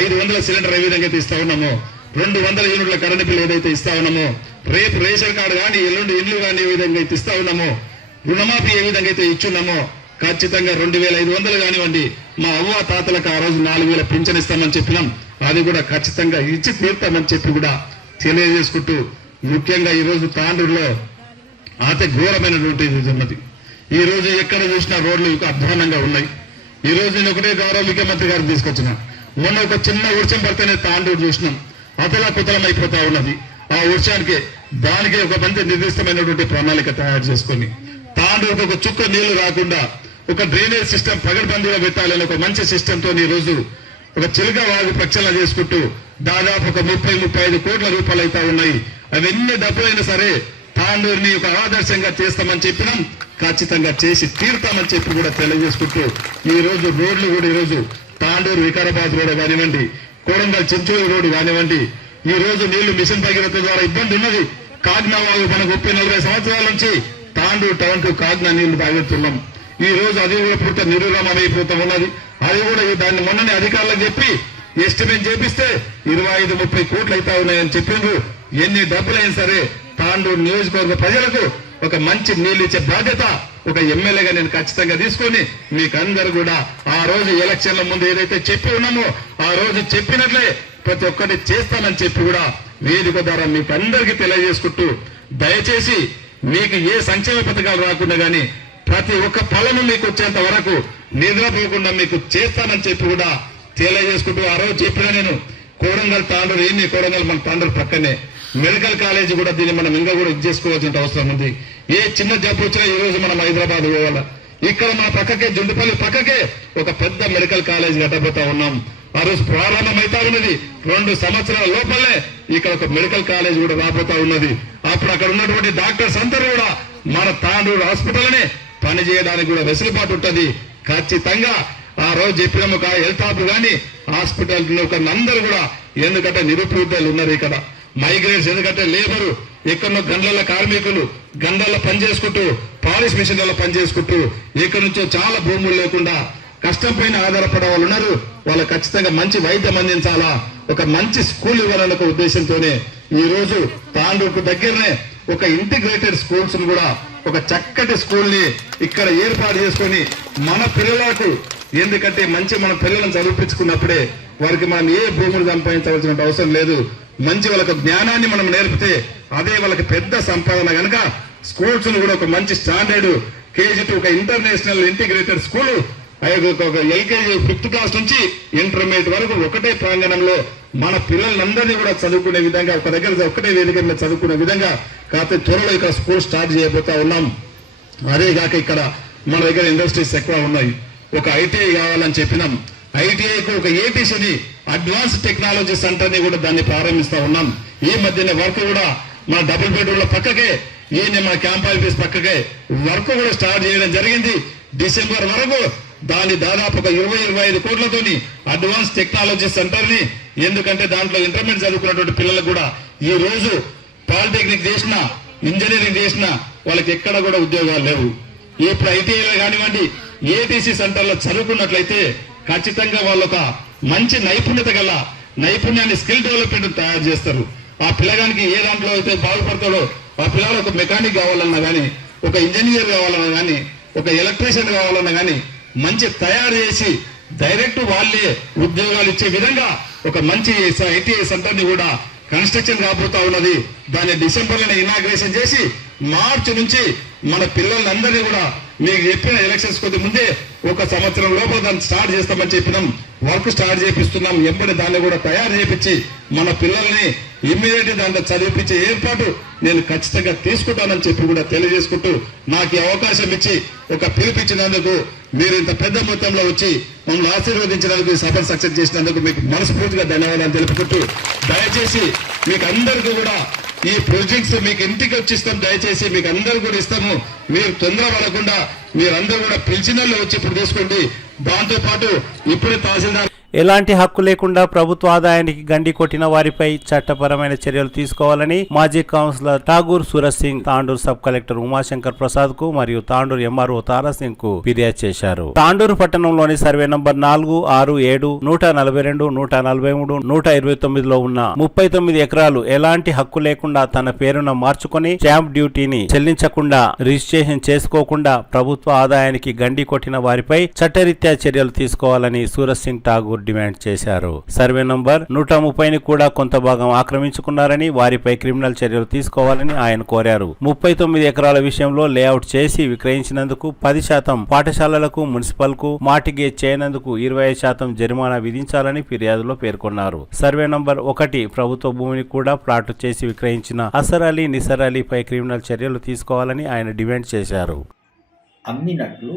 500 సిలిండర్ ఏ విధంగా అయితే ఇస్తా ఉన్నామో, 200 యూనిట్ల కరెంటు బిల్లు ఏదైతే ఇస్తా ఉన్నామో, రేపు రేషన్ కార్డు కానీ ఎల్లుండి ఇల్లు కానీ ఏ విధంగా అయితే ఇస్తా ఉన్నామో, రుణమాఫీ ఏ విధంగా అయితే ఇచ్చున్నామో ఖచ్చితంగా 2500 కానివ్వండి, మా అవ్వ తాతలకు ఆ రోజు 4000 పింఛన్ ఇస్తామని చెప్పినాం. అది కూడా ఖచ్చితంగా ఇచ్చి తీర్తామని చెప్పి కూడా తెలియజేసుకుంటూ, ముఖ్యంగా ఈ రోజు తాండూరులో అతి ఘోరమైనటువంటి ఇది ఉన్నది. ఈ రోజు ఎక్కడ చూసినా రోడ్లు అధ్వానంగా ఉన్నాయి. ఈ రోజు నేను ఒకటే గౌరవ ముఖ్యమంత్రి గారు తీసుకొచ్చిన, మొన్న ఒక చిన్న వర్షం పడితేనే తాండూరు చూసినాం అతలా కుతలం అయిపోతా ఉన్నది. ఆ వర్షానికి దానికి ఒక మంచి నిర్దిష్టమైనటువంటి ప్రణాళిక తయారు చేసుకొని తాండూరుకు ఒక చుక్క నీళ్లు రాకుండా ఒక డ్రైనేజ్ సిస్టమ్ పగడ్బందీగా పెట్టాలని ఒక మంచి సిస్టమ్ తో ఈ రోజు ఒక చిలుక వాగు ప్రక్షాళన చేసుకుంటూ దాదాపు ఒక 30-35 కోట్ల రూపాయలు అయితే ఉన్నాయి. అవన్నీ డబ్బులైనా సరే తాండూరుని ఒక ఆదర్శంగా చేస్తామని చెప్పినాం. ఖచ్చితంగా చేసి తీరుతామని చెప్పి కూడా తెలియజేసుకుంటూ, ఈ రోజు రోడ్లు కూడా ఈ రోజు తాండూరు వికారాబాద్ రోడ్ కానివ్వండి, కోడంగల్ చెంచూరు రోడ్డు కానివ్వండి, ఈ రోజు నీళ్లు మిషన్ భగీరథ ద్వారా ఇబ్బంది ఉన్నది. కాగ్నా వాగు మనకు 30-40 సంవత్సరాల నుంచి తాండూరు టౌన్ కు కాగ్నా నీళ్లు తాగుతున్నాం. ఈ రోజు అది కూడా పూర్తి నిర్విరామం అయిపోతూ ఉన్నది. అది కూడా దాన్ని మొన్ననే అధికారులకు చెప్పి ఎస్టిమేట్ చేపిస్తే 25-30 కోట్లు అయితే ఉన్నాయని చెప్పిండ్రు. ఎన్ని డబ్బులైనా సరే తాండూరు నియోజకవర్గ ప్రజలకు ఒక మంచి నీళ్లు ఇచ్చే బాధ్యత ఒక ఎమ్మెల్యేగా నేను ఖచ్చితంగా తీసుకొని మీకందరూ కూడా ఆ రోజు ఎలక్షన్ల ముందు ఏదైతే చెప్పి ఉన్నామో ఆ రోజు చెప్పినట్లే ప్రతి ఒక్కటి చేస్తానని చెప్పి కూడా వేదిక ద్వారా మీకు అందరికీ తెలియజేసుకుంటూ, దయచేసి మీకు ఏ సంక్షేమ పథకాలు రాకుండా గానీ ప్రతి ఒక్క ఫలము మీకు వచ్చేంత వరకు నిద్రపోకుండా మీకు చేస్తానని చెప్పి కూడా తెలియజేసుకుంటూ, ఆ రోజు చెప్పిన నేను కోడంగల్ తాండూరు ఎన్ని కోడంగల్ మన తాండూరు పక్కనే మెడికల్ కాలేజీ కూడా దీన్ని మనం ఇంకా కూడా ఇది చేసుకోవాల్సిన అవసరం ఉంది. ఏ చిన్న జబ్బు వచ్చినా ఈ రోజు మనం హైదరాబాద్ పోవాలా, ఇక్కడ మన పక్కకే జుండుపల్లి పక్కకే ఒక పెద్ద మెడికల్ కాలేజ్ కట్టబోతా ఉన్నాం. ఆ రోజు ప్రారంభమైతా ఉన్నది. 2 సంవత్సరాల లోపలే ఇక్కడ ఒక మెడికల్ కాలేజ్ కూడా రాబోతా ఉన్నది. అప్పుడు అక్కడ ఉన్నటువంటి డాక్టర్స్ అందరూ కూడా మన తాండూరు హాస్పిటల్నే పనిచేయడానికి కూడా వెసులుబాటు ఉంటుంది. ఖచ్చితంగా ఆ రోజు చెప్పిన ఒక హెల్త్ హాబ్ గానీ హాస్పిటల్ అందరూ కూడా, ఎందుకంటే నిరుపేదలు ఉన్నారు ఇక్కడ, మైగ్రేట్స్ ఎందుకంటే లేబరు ఎక్కడో గండ్ల కార్మికులు గండ్లలో పనిచేసుకుంటూ పాలిష్ మిషన్లలో పనిచేసుకుంటూ ఇక్కడ నుంచో చాలా భూములు లేకుండా కష్టం పైన ఆధారపడే వాళ్ళు ఉన్నారు. వాళ్ళకి ఖచ్చితంగా మంచి వైద్యం అందించాలా, ఒక మంచి స్కూల్ ఇవ్వాలన్న ఒక ఉద్దేశంతోనే ఈ రోజు తాండూరుకు దగ్గరనే ఒక ఇంటిగ్రేటెడ్ స్కూల్స్ కూడా ఒక చక్కటి స్కూల్ ని ఇక్కడ ఏర్పాటు చేసుకొని మన పిల్లలకు, ఎందుకంటే మంచి మన పిల్లలను చదివించుకున్నప్పుడే వారికి మనం ఏ భూములు సంపాదించవలసిన అవసరం లేదు. మంచి వాళ్ళకు జ్ఞానాన్ని మనం నేర్పితే అదే వాళ్ళకి పెద్ద సంపాదన కనుక స్కూల్స్ కూడా ఒక మంచి స్టాండర్డ్ కేజీ టు ఒక ఇంటర్నేషనల్ ఇంటిగ్రేటెడ్ స్కూల్, ఒక ఎల్కేజీ 5th క్లాస్ నుంచి ఇంటర్మీడియట్ వరకు ఒకటే ప్రాంగణంలో మన పిల్లలందరినీ కూడా చదువుకునే విధంగా ఒక దగ్గర ఒకటే వేదిక మీద చదువుకునే విధంగా కాకపోతే త్వరలో ఇక్కడ స్కూల్ స్టార్ట్ చేయబోతా ఉన్నాం. అదేగాక ఇక్కడ మన దగ్గర ఇండస్ట్రీస్ ఎక్కువ ఉన్నాయి. ఒక ఐటీఐ కావాలని చెప్పినాం. ఐటీఐకు ఒక ఏటీసీని అడ్వాన్స్ టెక్నాలజీ సెంటర్ ని కూడా దాన్ని ప్రారంభిస్తా ఉన్నాం. ఈ మధ్యనే వర్క్ కూడా మన డబుల్ బెడ్రూమ్ల పక్కకే మన క్యాంప్ ఆఫీస్ పక్కకే వర్క్ కూడా స్టార్ట్ చేయడం జరిగింది. డిసెంబర్ వరకు దాన్ని దాదాపు ఒక 20-25 కోట్లతోని అడ్వాన్స్ టెక్నాలజీ సెంటర్ ని, ఎందుకంటే దాంట్లో ఇంటర్మీడియట్ చదువుకున్నటువంటి పిల్లలకు కూడా ఈ రోజు పాలిటెక్నిక్ చేసిన ఇంజనీరింగ్ చేసిన వాళ్ళకి ఎక్కడ కూడా ఉద్యోగాలు లేవు. ఇప్పుడు ఐటీఐలో కానివ్వండి ఏటీసీ సెంటర్లో చదువుకున్నట్లయితే ఖచ్చితంగా వాళ్ళొక మంచి నైపుణ్యాన్ని స్కిల్ డెవలప్మెంట్ తయారు చేస్తారు. ఆ పిల్లగానికి ఏ దాంట్లో అయితే బాగుపడతాడో ఆ పిల్లలు ఒక మెకానిక్ కావాలన్నా కానీ, ఒక ఇంజనీర్ కావాలన్నా కానీ, ఒక ఎలక్ట్రీషియన్ కావాలన్నా కానీ మంచి తయారు చేసి డైరెక్ట్ వాళ్ళే ఉద్యోగాలు ఇచ్చే విధంగా ఒక మంచి ఐటీఐ సెంటర్ ని కూడా కన్స్ట్రక్షన్ కాబోతా ఉన్నది. దాన్ని డిసెంబర్లోనే ఇనాగ్రేషన్ చేసి మార్చి నుంచి మన పిల్లలందరినీ కూడా మీకు చెప్పిన ఎలక్షన్స్ కొద్ది ముందే 1 సంవత్సరం లోపల దాన్ని స్టార్ట్ చేస్తామని చెప్పినాం. వర్క్ స్టార్ట్ చేపిస్తున్నాం. ఎంబడి దాన్ని కూడా తయారు చేపించి మన పిల్లల్ని ఇమ్మీడియట్ దాంట్లో చదివిపించే ఏర్పాటు నేను ఖచ్చితంగా తీసుకుంటానని చెప్పి కూడా తెలియజేసుకుంటూ, నాకు ఈ అవకాశం ఇచ్చి ఒక పిలిపించినందుకు, మీరు ఇంత పెద్ద మొత్తంలో వచ్చి మమ్మల్ని ఆశీర్వదించినందుకు, సభను సక్సెస్ చేసినందుకు మీకు మనస్ఫూర్తిగా ధన్యవాదాలు తెలుపుకుంటూ, దయచేసి మీకు అందరికీ కూడా ఈ ప్రొజెక్ట్స్ మీకు ఇంటికి వచ్చిస్తాం. దయచేసి మీకు అందరూ కూడా ఇస్తాము. మీరు తొందర పడకుండా మీరందరూ కూడా పిలిచినల్లో వచ్చి ఇప్పుడు తీసుకోండి. దాంతో పాటు ఇప్పుడే తహసీల్దార్ ఎలాంటి హక్కు లేకుండా ప్రభుత్వ ఆదాయానికి గండి కొట్టిన వారిపై చట్టపరమైన చర్యలు తీసుకోవాలని మాజీ councillor Thakur Suraj Singh Tandur sub collector Umashankar Prasad కు మరియు తాండూరు ఎంఆర్ఓ తారా సింగ్ కు ఫిర్యాదు చేశారు. తాండూరు పట్టణంలోని సర్వే నంబర్ 4, 6, 7, 142, 143, 129లో ఉన్న 39 ఎకరాలు ఎలాంటి హక్కు లేకుండా తన పేరున మార్చుకొని స్టాంప్ డ్యూటీని చెల్లించకుండా రిజిస్ట్రేషన్ చేసుకోకుండా ప్రభుత్వ ఆదాయానికి గండి కొట్టిన వారిపై చట్టరీత్యా చర్యలు తీసుకోవాలని సూరజ్ సింగ్ ఠాగూర్ డిమాండ్ చేశారు. సర్వే నంబర్ 130ని కూడా కొంత భాగం ఆక్రమించుకున్నారని, వారిపై క్రిమినల్ చర్యలు తీసుకోవాలని ఆయన కోరారు. 39 ఎకరాల విషయంలో లేఅవుట్ చేసి విక్రయించినందుకు 10% పాఠశాలలకు, మున్సిపల్ కు మార్టిగేజ్ చేయనందుకు 25% జరిమానా విధించాలని ఫిర్యాదులో పేర్కొన్నారు. సర్వే నంబర్ 1 ప్రభుత్వ భూమిని కూడా ప్లాటు చేసి విక్రయించిన అసర్ అలీ, నిసర్ అలీపై క్రిమినల్ చర్యలు తీసుకోవాలని ఆయన డిమాండ్ చేశారు. అమ్మినట్లు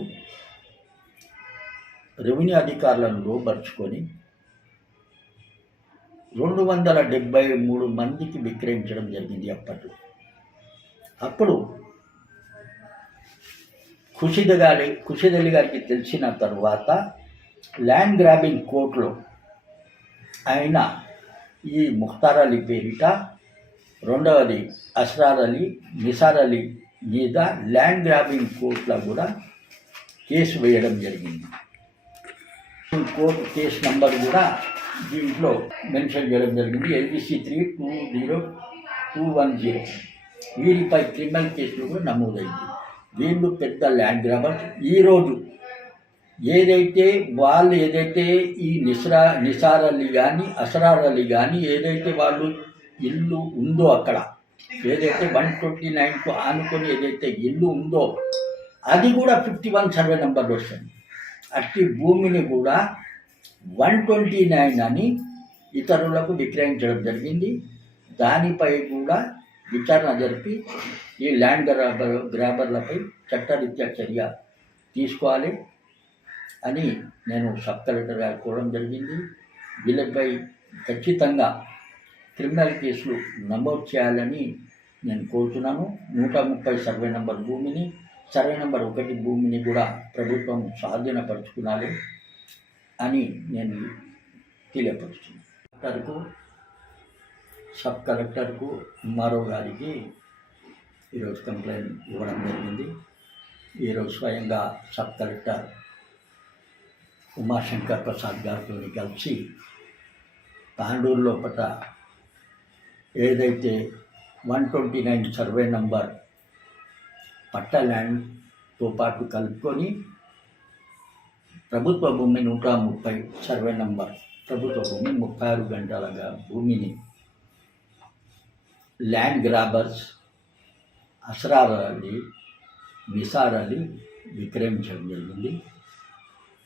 రెవెన్యూ అధికారులను లోపరుచుకొని 273 మందికి విక్రయించడం జరిగింది. అప్పుడు ఖుషీద్ అలీ గారికి తెలిసిన తర్వాత ల్యాండ్ గ్రాబింగ్ కోర్టులో ఆయన ఈ ముఖ్తార్ అలీ పేరిట, రెండవది అస్రార్ అలీ, నిసార్ అలీ మీద ల్యాండ్ గ్రాబింగ్ కోర్టులో కూడా కేసు వేయడం జరిగింది. కోర్టు కేసు నంబర్ కూడా దీంట్లో మెన్షన్ చేయడం జరిగింది. LBC 320210. వీరిపై క్రిమినల్ కేసులు కూడా నమోదైంది. వీళ్ళు పెద్ద ల్యాండ్ గ్రాబర్స్. ఈరోజు ఏదైతే ఈ నిసార్ అలీ కానీ, అస్రార్ అలీ కానీ ఏదైతే వాళ్ళు ఇల్లు ఉందో, అక్కడ ఏదైతే 129కు ఆనుకొని ఏదైతే ఇల్లు ఉందో అది కూడా 51 సర్వే నెంబర్లు వస్తుంది. అట్టి భూమిని కూడా 129 అని ఇతరులకు విక్రయించడం జరిగింది. దానిపై కూడా విచారణ జరిపి ఈ ల్యాండ్ గ్రాబర్లపై చట్టరీత్యా చర్య తీసుకోవాలి అని నేను సబ్ కలెక్టర్ గారు కోరడం జరిగింది. వీళ్ళపై ఖచ్చితంగా క్రిమినల్ కేసులు నమోదు చేయాలని నేను కోరుతున్నాను. 130 సర్వే నెంబర్ భూమిని, సర్వే నెంబర్ 1 భూమిని కూడా ప్రభుత్వం స్వాధీనపరుచుకునాలి అని నేను తెలియపరుస్తున్నాను. సబ్ కలెక్టర్కు, ఎంఆర్ఓ గారికి ఈరోజు కంప్లైంట్ ఇవ్వడం జరిగింది. ఈరోజు స్వయంగా సబ్ కలెక్టర్ ఉమాశంకర్ ప్రసాద్ గారితో కలిసి తాండూరు లోపల ఏదైతే 129 సర్వే నంబర్ పట్ట ల్యాండ్తో పాటు కలుపుకొని ప్రభుత్వ భూమి 130 సర్వే నంబర్ ప్రభుత్వ భూమి 36 గంటల భూమిని ల్యాండ్ గ్రాబర్స్ అస్రార్ అలీ, నిసార్ అలీ విక్రయించడం జరిగింది.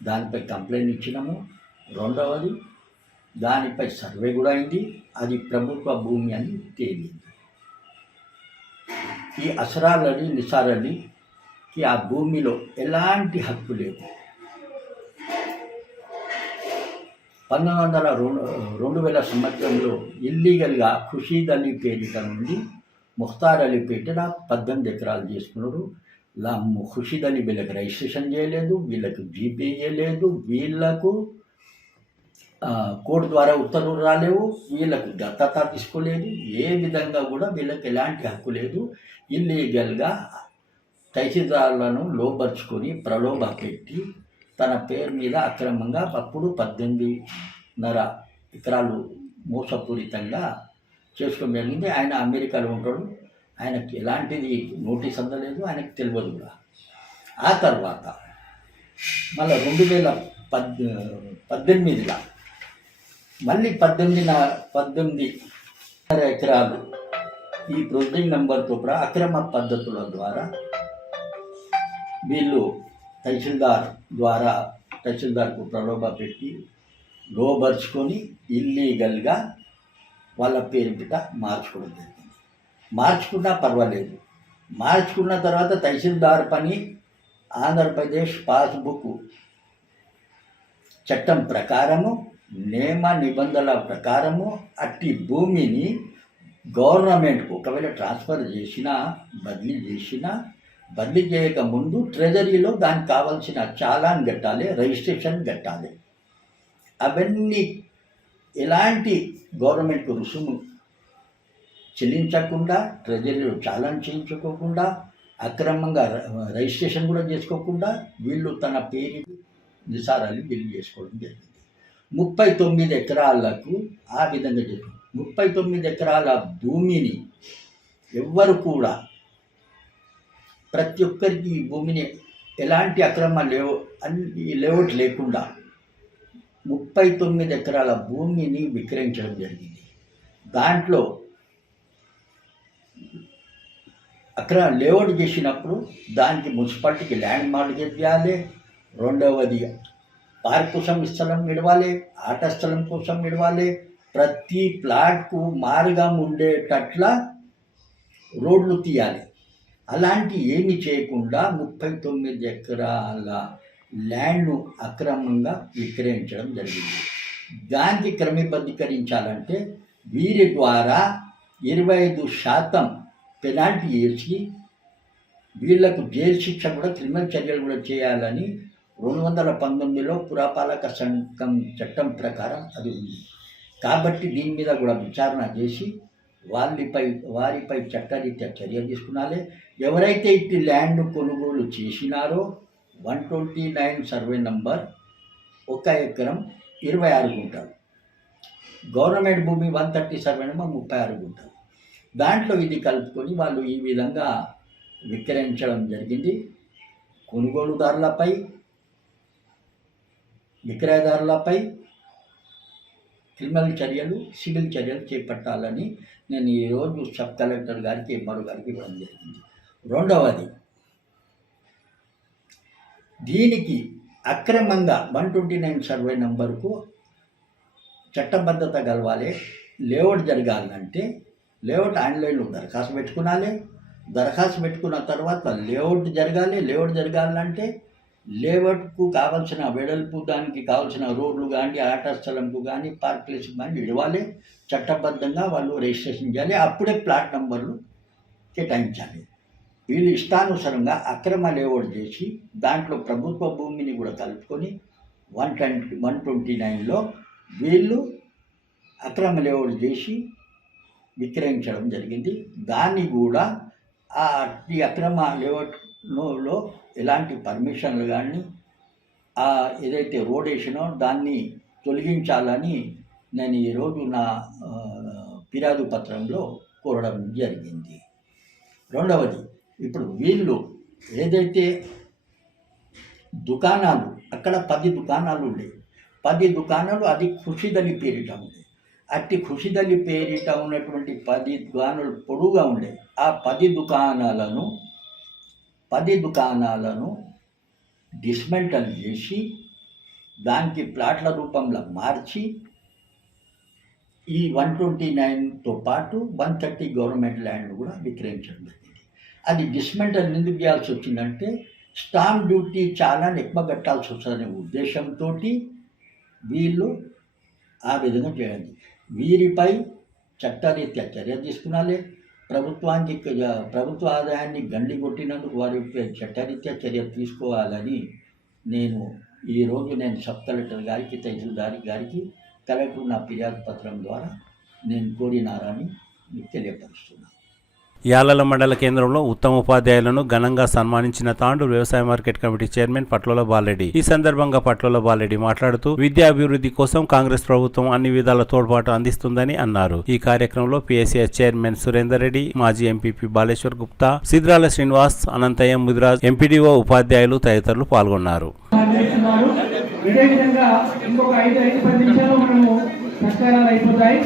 దానిపై కంప్లైంట్ ఇచ్చినాము. రెండవది దానిపై సర్వే కూడా అయింది. అది ప్రభుత్వ భూమి అని తేలింది. ఈ అస్రార్ అలీ, నిసార్ అలీకి ఆ భూమిలో ఎలాంటి హక్కు లేదు. 2000 సంవత్సరంలో ఇల్లీగల్గా ఖుషీద్ అలీ పేరిట నుండి ముఖ్తార్ అలీ పేరిట 18 ఎకరాలు చేసుకున్నారు. ఖుషీద్ అలీ వీళ్ళకి రిజిస్ట్రేషన్ చేయలేదు, వీళ్ళకి జీపీ చేయలేదు, వీళ్ళకు కోర్టు ద్వారా ఉత్తర్వులు రాలేవు, వీళ్ళకు దత్తత తీసుకోలేదు. ఏ విధంగా కూడా వీళ్ళకి ఎలాంటి హక్కు లేదు. ఇల్లీగల్గా తహసీల్దార్లను లోపరుచుకొని ప్రలోభ పెట్టి తన పేరు మీద అక్రమంగా అప్పుడు 18 ఎకరాలు మోసపూరితంగా చేసుకోవడం జరిగింది. ఆయన అమెరికాలో ఉంటాడు, ఆయనకి ఎలాంటిది నోటీస్ అందలేదు, ఆయనకు తెలియదు కూడా. ఆ తర్వాత మళ్ళీ 2018లో మళ్ళీ 18 ఎకరాలు ఈ ప్రొసీడింగ్ నెంబర్తో అక్రమ పద్ధతుల ద్వారా వీళ్ళు తహసీల్దార్కు ప్రలోభ పెట్టి లోబర్చుకొని ఇల్లీగల్గా వాళ్ళ పేరు మీద మార్చుకోవడం జరిగింది. మార్చుకున్నా పర్వాలేదు. మార్చుకున్న తర్వాత తహసీల్దార్ పని ఆంధ్రప్రదేశ్ పాస్బుక్ చట్టం ప్రకారము, నియమ నిబంధనల ప్రకారము అట్టి భూమిని గవర్నమెంట్కు ఒకవేళ ట్రాన్స్ఫర్ చేసినా, బదిలీ చేయక ముందు ట్రెజరీలో దానికి కావాల్సిన చాలాన్ కట్టాలి, రిజిస్ట్రేషన్ కట్టాలి. అవన్నీ ఎలాంటి గవర్నమెంట్కు రుసుము చెల్లించకుండా, ట్రెజరీలో చాలాన్ చేయించుకోకుండా, అక్రమంగా రిజిస్ట్రేషన్ కూడా చేసుకోకుండా వీళ్ళు తన పేరు నిసారాలు బిల్లు చేసుకోవడం జరిగింది. 39 ఎకరాలకు ఆ విధంగా చెప్పారు. 39 ఎకరాల భూమిని ఎవ్వరు కూడా ప్రతి ఒక్కరికి ఈ భూమిని ఎలాంటి అక్రమ లేఅవుట్ లేకుండా 39 ఎకరాల భూమిని విక్రయించడం జరిగింది. దాంట్లో అక్కడ లేఅవుట్ చేసినప్పుడు దానికి మున్సిపాలిటీకి ల్యాండ్ మార్గేజ్ చేయాలి. రెండవది పార్క్ కోసం స్థలం ఇవ్వాలి, ఆట స్థలం కోసం ఇవ్వాలి. ప్రతి ప్లాట్కు మార్గం ఉండేటట్ల రోడ్లు తీయాలి. అలాంటి ఏమి చేయకుండా 39 ఎకరాల ల్యాండ్ను అక్రమంగా విక్రయించడం జరిగింది. దానికి క్రమబద్ధీకరించాలంటే వీరి ద్వారా 25% పెనాల్టీ వేసి వీళ్లకు జైలు శిక్ష కూడా, క్రిమినల్ చర్యలు కూడా చేయాలని 2019లో పురపాలక సంఘం చట్టం ప్రకారం అది ఉంది. కాబట్టి దీని మీద కూడా విచారణ చేసి వారిపై చట్టరీత్యా చర్య తీసుకున్నాలి. ఎవరైతే ఇట్టి ల్యాండ్ కొనుగోలు చేసినారో 129 సర్వే నంబర్ 1 ఎకరం 26 గుంటలు, గవర్నమెంట్ భూమి 130 సర్వే నంబర్ 36 గుంటలు, దాంట్లో ఇది కలుపుకొని వాళ్ళు ఈ విధంగా విక్రయించడం జరిగింది. కొనుగోలుదారులపై, విక్రయదారులపై క్రిమినల్ చర్యలు, సివిల్ చర్యలు చేపట్టాలని నేను ఈరోజు సబ్ కలెక్టర్ గారికి, ఎంఆర్ఓ గారికి ఇవ్వడం జరిగింది. రెండవది, దీనికి అక్రమంగా 129 సర్వే నంబర్కు చట్టబద్ధత కలవాలి. లేఅవుట్ జరగాలంటే లేఅవుట్ ఆన్లైన్లో దరఖాస్తు పెట్టుకునాలి. దరఖాస్తు పెట్టుకున్న తర్వాత లేఅవుట్ జరగాలి. లేఅవుట్ జరగాలంటే లేఅవుట్కు కావాల్సిన వెడల్పు, దానికి కావాల్సిన రోడ్లు కానీ, ఆట స్థలంకు కానీ, పార్క్ ప్లేస్కి కానీ ఇవ్వాలి. చట్టబద్ధంగా వాళ్ళు రిజిస్ట్రేషన్ చేయాలి. అప్పుడే ప్లాట్ నంబర్లు కేటాయించాలి. వీళ్ళు ఇష్టానుసారంగా అక్రమ లేఅవుట్ చేసి దాంట్లో ప్రభుత్వ భూమిని కూడా కలుపుకొని 129లో వీళ్ళు అక్రమ లేఅవుట్ చేసి విక్రయించడం జరిగింది. దాన్ని కూడా ఈ అక్రమ లేఅవుట్లో ఎలాంటి పర్మిషన్లు కానీ, ఏదైతే రోడ్ వేసినో దాన్ని తొలగించాలని నేను ఈరోజు నా ఫిర్యాదు పత్రంలో కోరడం జరిగింది. రెండవది, ఇప్పుడు వీళ్ళు ఏదైతే దుకాణాలు, అక్కడ 10 దుకాణాలు ఉండేవి. 10 దుకాణాలు అది ఖుషిదలి పేరిట ఉంది. అట్టి ఖుషిదలి పేరిట ఉన్నటువంటి 10 దుకాణాలు పొడుగా ఉండే. ఆ 10 దుకాణాలను డిస్మెంటల్ చేసి దానికి ప్లాట్ల రూపంలో మార్చి ఈ 129తో పాటు 130 గవర్నమెంట్ ల్యాండ్ కూడా విక్రయించడం జరిగింది. అది డిస్మెంటల్ ఎందుకు చేయాల్సి వచ్చిందంటే స్టాంప్ డ్యూటీ చాలా ఎక్కువ కట్టాల్సి వస్తుందనే ఉద్దేశంతో వీళ్ళు ఆ విధంగా చేయాలి. వీరిపై చట్టరీత్యా చర్య తీసుకునాలి. ప్రభుత్వ ఆదాయాన్ని గండి కొట్టినందుకు వారిపై చట్టరీత్యా చర్య తీసుకోవాలని నేను సబ్ కలెక్టర్ గారికి, తహసీల్దార్ గారికి, కలెక్టర్ నా ఫిర్యాదు పత్రం ద్వారా నేను కోరినారని తెలియపరుస్తున్నాను. యాలల మండల కేంద్రంలో ఉత్తమ ఉపాధ్యాయులను ఘనంగా సన్మానించిన తాండూరు వ్యవసాయ market committee chairman Patlola Bala Reddy. ఈ సందర్భంగా పట్లోల బాలరెడ్డి మాట్లాడుతూ విద్యాభివృద్ధి కోసం కాంగ్రెస్ ప్రభుత్వం అన్ని విధాల తోడ్పాటు అందిస్తుందని అన్నారు. ఈ కార్యక్రమంలో పిఎస్సిఎస్ చైర్మన్ సురేందర్ రెడ్డి, మాజీ ఎంపీపీ బాలేశ్వర్ గుప్తా, సిద్రాల శ్రీనివాస్, అనంతయ్య ముదిరాజ్, ఎంపీడీఓ ఉపాధ్యాయులు తదితరులు పాల్గొన్నారు. ఇదే విధంగా ఇంకొక 5-10 నిమిషాల్లో మనము సత్కారాలు అయిపోతాయి.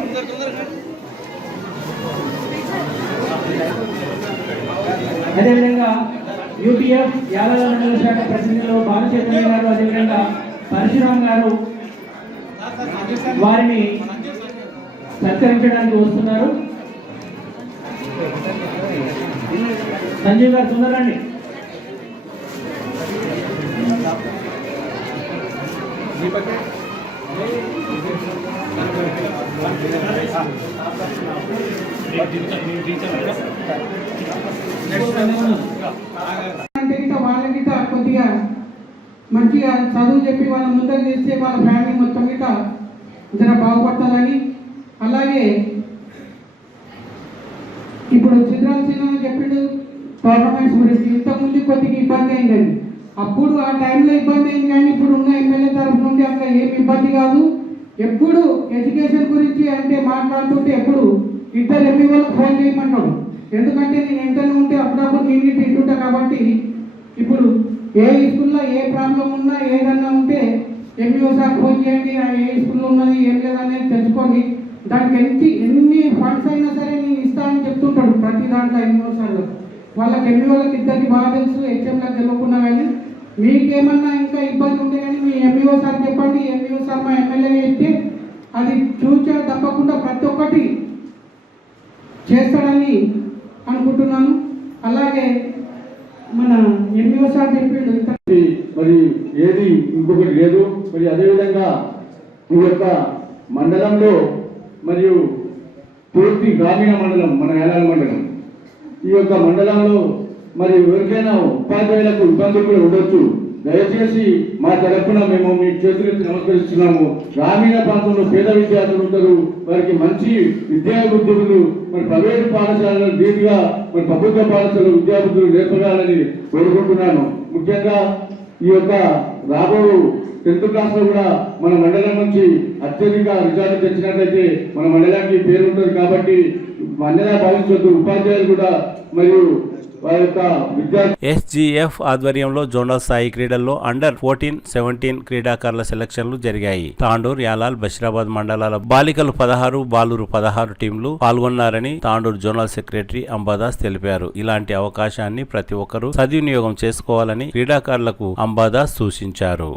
అదేవిధంగా యూపీఎఫ్ యాలల మండల శాఖ ప్రతినిధులు బాలచైతన్య గారు, అదేవిధంగా పరశురామ్ గారు వారిని సత్కరించడానికి వస్తున్నారు. సంజయ్ గారు తొందరండి. వాళ్ళకి కొద్దిగా మంచిగా చదువు చెప్పి వాళ్ళ ముందర చేస్తే వాళ్ళ ఫ్యామిలీ మొత్తం గిట్ట జర బాగుపడుతుందని. అలాగే ఇప్పుడు సిద్ధాల సినిమా చెప్పిండు టోర్నమెంట్స్ గురించి. ఇంతకుముందు కొద్దిగా ఇబ్బంది అయిందండి. అప్పుడు ఆ టైంలో ఇబ్బంది అయింది, కానీ ఇప్పుడు ఉన్న ఎమ్మెల్యే తరఫు నుండి అక్కడ ఏమి ఇబ్బంది కాదు. ఎప్పుడు ఎడ్యుకేషన్ గురించి అంటే మాట్లాడుతుంటే ఎప్పుడు ఇద్దరు ఎంపీ వాళ్ళకి ఫోన్ చేయమంటాడు. ఎందుకంటే నేను వెంటనే ఉంటే అప్పుడప్పుడు నేను తింటుంటా. కాబట్టి ఇప్పుడు ఏ స్కూల్లో ఏ ప్రాబ్లం ఉన్నా ఏదన్నా ఉంటే ఎంపీఓ సార్ ఫోన్ చేయండి, ఏ స్కూల్లో ఉన్నది ఏం లేదనేది తెలుసుకోండి. దానికి ఎన్ని ఫండ్స్ అయినా సరే నేను ఇస్తానని చెప్తుంటాడు ప్రతి దాంట్లో ఎంపీఓ సార్లు. వాళ్ళకి ఎంపీఓలకు ఇద్దరికి బాగా తెలుసు, హెచ్ఎంలకు తెలియకుండా. కానీ మీకేమన్నా ఇంకా ఇబ్బంది ఉంటే కానీ మీ ఎంపీఓ సార్ చెప్పండి. ఎంపీఓ సార్ మా ఎమ్మెల్యేగా చెప్తే అది చూచా తప్పకుండా ప్రతి ఒక్కటి చేస్తాడని అనుకుంటున్నాను. అలాగే మన ఎంపీఓ సార్ చెప్పిండు మరి ఏది ఇంకొకటి లేదు. మరి అదేవిధంగా ఈ యొక్క మండలంలో మరియు పూర్తి గ్రామీణ మండలం మన యాలాల మండలం, ఈ యొక్క మండలంలో మరి ఎవరికైనా ఉపాధ్యాయులకు ఇబ్బందులు కూడా ఉండొచ్చు. దయచేసి మా తరఫున మేము మీ చేతులెత్తి నమస్కరిస్తున్నాము. గ్రామీణ ప్రాంతంలో పేద విద్యార్థులు ఉంటారు, వారికి మంచి విద్యాబుద్ధులు మరి ప్రైవేటు పాఠశాలలు ధీటుగా మరి ప్రభుత్వ పాఠశాల విద్యాబుద్ధులు నేర్పగాలని కోరుకుంటున్నాను. ముఖ్యంగా ఈ యొక్క రాబో 10th క్లాస్ లో కూడా మన మండలం నుంచి అత్యధిక రిజల్ట్ తెచ్చినట్లయితే మన మండలానికి పేరు ఉంటుంది. కాబట్టి మండలా భావించవద్దు, ఉపాధ్యాయులు కూడా మరియు ఎస్జీఎఫ్ ఆధ్వర్యంలో జోనల్ స్థాయి క్రీడల్లో అండర్ 14, 17 క్రీడాకారుల సెలక్షన్లు జరిగాయి. తాండూరు, యాలాల్, బషీరాబాద్ మండలాల బాలికలు 16, బాలురు 16 టీంలు పాల్గొన్నారని తాండూరు జోనల్ సెక్రటరీ అంబాదాస్ తెలిపారు. ఇలాంటి అవకాశాన్ని ప్రతి ఒక్కరూ సద్వినియోగం చేసుకోవాలని క్రీడాకారులకు అంబాదాస్ సూచించారు.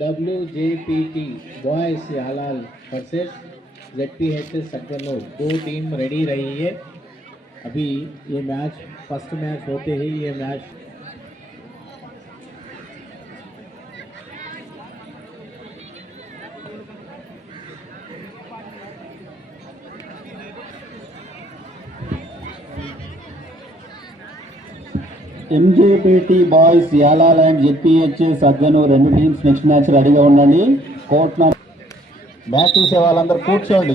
WJPT boys Yalal versus ZPHS Sattanur, 2 team ready रही है. अभी ये मैच फर्स्ट मैच होते ही ये match MJPT boys Yalal and ZPHS సజ్జనూర్ 2 teams next match రెడీగా ఉండండి. కోర్ట్ మ్యాచ్ చూసే వాళ్ళందరూ కూర్చోండి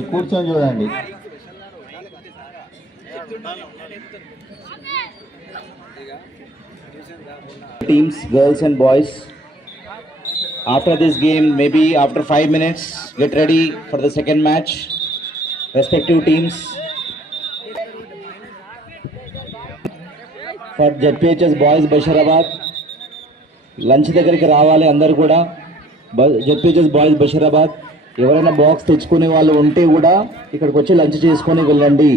చూడండి. Teams, girls and boys, after this game, maybe after 5 minutes, get ready for the second match. Respective teams. For ZPHS boys Basheerabad lunch దగ్గరికి రావాలి అందరు కూడా. ZPHS బాయ్స్ బషీరాబాద్ ఎవరైనా బాక్స్ తెచ్చుకునే వాళ్ళు ఉంటే కూడా ఇక్కడికి వచ్చి లంచ్ చేసుకొని వెళ్ళండి.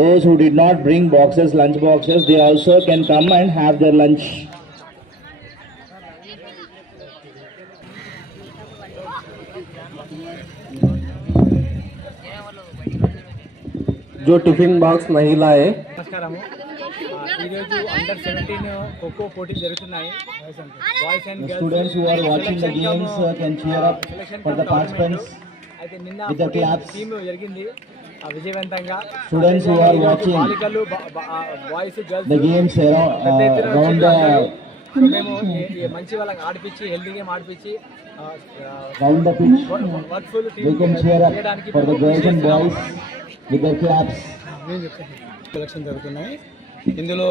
Those who did not bring boxes, lunch boxes, they also can come and have their lunch. जो टिफिन बॉक्स नहीं लाए నమస్కారము. ఈరోజు అండర్ 17 ఖోఖో పోటీ జరుగుతున్నాయి. Boys and girls students who are watching the games can cheer up for the participants అయితే నిన్న with the claps. Team జరిగింది. విజయవంతంగా Students who are watching బాలికలు boys girls the games around the మేము మంచి వాళ్ళకి ఆడిపించి హెల్తీ గేమ్ ఆడిపించి round the pitch. వర్క్ఫుల్ We can cheer up for the girls and boys with their claps. Selection జరుగుతున్నాయి. ఇందులో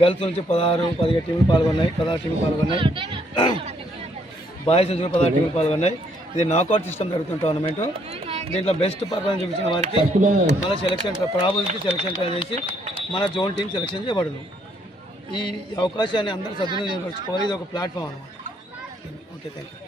గర్ల్స్ నుంచి 17 టీములు పాల్గొన్నాయి, 16 టీములు పాల్గొన్నాయి. బాయ్స్ నుంచి 16 టీములు పాల్గొన్నాయి. ఇది నాకౌట్ సిస్టమ్ జరుగుతున్న టోర్నమెంట్. దీంట్లో బెస్ట్ పర్ఫార్మెన్స్ చూపించిన వారికి మన సెలక్షన్ ప్రాబిలిటీ సెలక్షన్ చేసి మన జోన్ టీం సెలక్షన్ చేయబడను. ఈ అవకాశాన్ని అందరూ సద్వినియోగపరచుకోవాలి. ఇది ఒక ప్లాట్ఫామ్ అన్నమాట. Okay, thank you.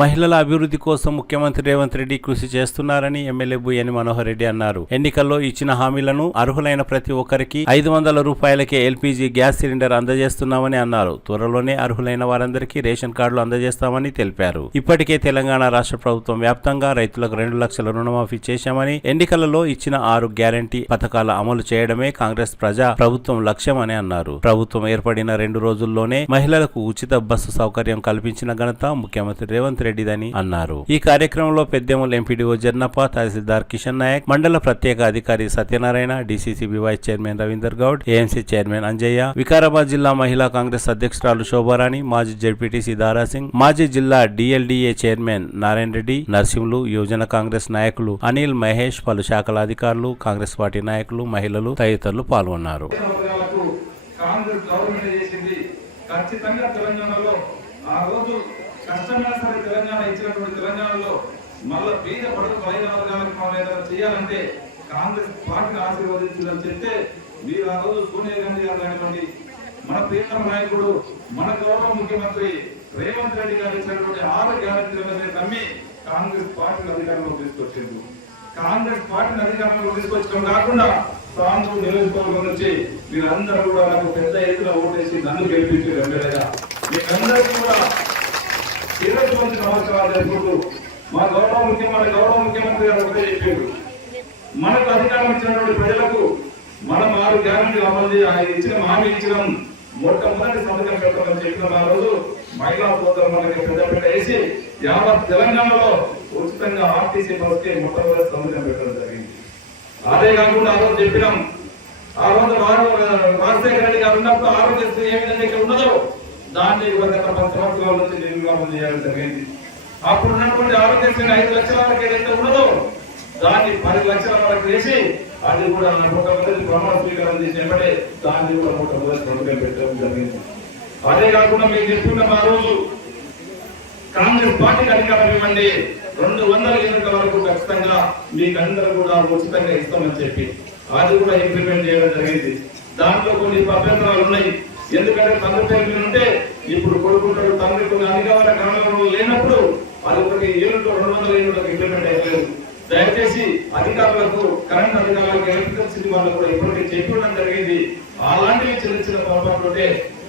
మహిళల అభివృద్ధి కోసం ముఖ్యమంత్రి రేవంత్ రెడ్డి కృషి చేస్తున్నారని ఎమ్మెల్యే బుయ్యని మనోహర్ రెడ్డి అన్నారు. ఎన్నికల్లో ఇచ్చిన హామీలను అర్హులైన ప్రతి ఒక్కరికి 500 రూపాయలకే ఎల్పీజీ గ్యాస్ సిలిండర్ అందజేస్తున్నామని అన్నారు. త్వరలోనే అర్హులైన వారందరికీ రేషన్ కార్డులు అందజేస్తామని తెలిపారు. ఇప్పటికే తెలంగాణ రాష్ట్ర ప్రభుత్వం వ్యాప్తంగా రైతులకు 2 లక్షల రుణమాఫీ చేశామని, ఎన్నికలలో ఇచ్చిన 6 గ్యారంటీ పథకాల అమలు చేయడమే కాంగ్రెస్ ప్రజా ప్రభుత్వం లక్ష్యమని అన్నారు. ప్రభుత్వం ఏర్పడిన 2 రోజుల్లోనే మహిళలకు ఉచిత బస్సు సౌకర్యం కల్పించిన ఘనత ముఖ్యమంత్రి రేవంత్ రెడ్డిదని అన్నారు. ఈ కార్యక్రమంలో పెద్దెముల్ ఎంపీడీఓ జర్నప్ప, తహసీల్దార్ కిషన్ నాయక్, మండల ప్రత్యేక అధికారి Satyanarayana, DCCB vice chairman Ravinder Goud, AMC chairman Anjaiah, Vikarabad జిల్లా మహిళా కాంగ్రెస్ అధ్యక్షురాలు శోభారాణి, మాజీ జెడ్పీటీసీ దారాసింగ్, మాజీ జిల్లా డిఎల్డీఏ చైర్మన్ నారాయణ రెడ్డి, నర్సింహులు, యువజన కాంగ్రెస్ నాయకులు అనిల్, మహేష్, పలు శాఖల అధికారులు, కాంగ్రెస్ పార్టీ నాయకులు, మహిళలు తదితరులు పాల్గొన్నారు. ఖచ్చితంగా తెలంగాణలో ఆ రోజు కష్టమైన సరే తెలంగాణ ఇచ్చినటువంటి తెలంగాణలో మళ్ళా పేద పడుకు బలైన వర్గాలకు మనం ఏదైనా చేయాలంటే కాంగ్రెస్ పార్టీని ఆశీర్వదించాలని చెప్తే మీరు ఆ రోజు సోనియా గాంధీ గారు కానివ్వండి, మన ప్రియతమ నాయకుడు, మన గౌరవ ముఖ్యమంత్రి రేవంత్ రెడ్డి గారు ఇచ్చినటువంటి 6 గ్యారెంటీలను నమ్మి కాంగ్రెస్ పార్టీని అధికారంలో తీసుకొచ్చింది. కాంగ్రెస్ పార్టీని అధికారంలో తీసుకొచ్చడం కాకుండా తాను నియోజకవర్గం నుంచి మీరందరూ కూడా నాకు పెద్ద ఎత్తున ఓటేసి నన్ను గెలిపించారు ఎమ్మెల్యేగా. మీకందరికీ కూడా మంచి నమస్కారాలు తెలుపుతూ మా గౌరవ ముఖ్యమంత్రి గారు ఒకటే చెప్పారు, మనకు అధికారం ఇచ్చినటువంటి ప్రజలకు మనం 6 గ్యారెంటీలు అమలు ఇచ్చిన హామీ ఇచ్చిన మొట్టమొదటి సంతకం పెట్టాలని చెప్పిన ఆ రోజు మహిళా సోదరులకి పెద్దపీట వేసి యావత్ తెలంగాణలో ఉచితంగా ఆర్టీసీ బస్కి మొట్టమొదటి సంతకం పెట్టడం జరిగింది. అదే కాకుండా ఆ రోజు చెప్పినాం, ఆ రోజు రాజశేఖర రెడ్డి గారు ఉన్నప్పుడు ఆరోగ్యశ్రీ ఏ విధంగా ఇక్కడ ఉన్నదో దాన్ని గత 10 సంవత్సరాల నుంచి నిర్మాణం చేయడం జరిగింది. అప్పుడు ఉన్నటువంటి ఆరోగ్యశ్రీ 5 లక్షల వరకు ఏదైతే ఉన్నదో దాన్ని 10 లక్షల వరకు వేసి అది కూడా మొట్టమొదటి ప్రమాణ స్వీకారం చేసేపడే దాన్ని కూడా మొట్టమొదటి సంతకం పెట్టడం జరిగింది. అదే కాకుండా మీకు చెప్తున్నాం, ఆ రోజు కాంగ్రెస్ పార్టీకి అధికారం ఇవ్వండి, 200 యూనిట్ల వరకు ఖచ్చితంగా మీకందరూ కూడా ఉచితంగా ఇస్తామని చెప్పి అది కూడా ఇంప్లిమెంట్ చేయడం జరిగింది. దాంట్లో కొన్ని అభ్యంతరాలు ఉన్నాయి. ఎందుకంటే తండ్రి పేరు ఉంటే ఇప్పుడు కొడుకుంటాడు, తండ్రి కొన్ని అధికార కాలంలో లేనప్పుడు అది ఒకటి 200 యూనిట్లకు ఇంప్లిమెంట్ అయ్యలేదు. దయచేసి అధికారులకు, కరెంట్ అధికారులకు, ఎలక్ట్రిసిటీ వాళ్ళకు కూడా ఇప్పటికీ చెప్పడం జరిగింది. అలాంటివి చిన్న చిన్న పొరపాట్లు ఉంటే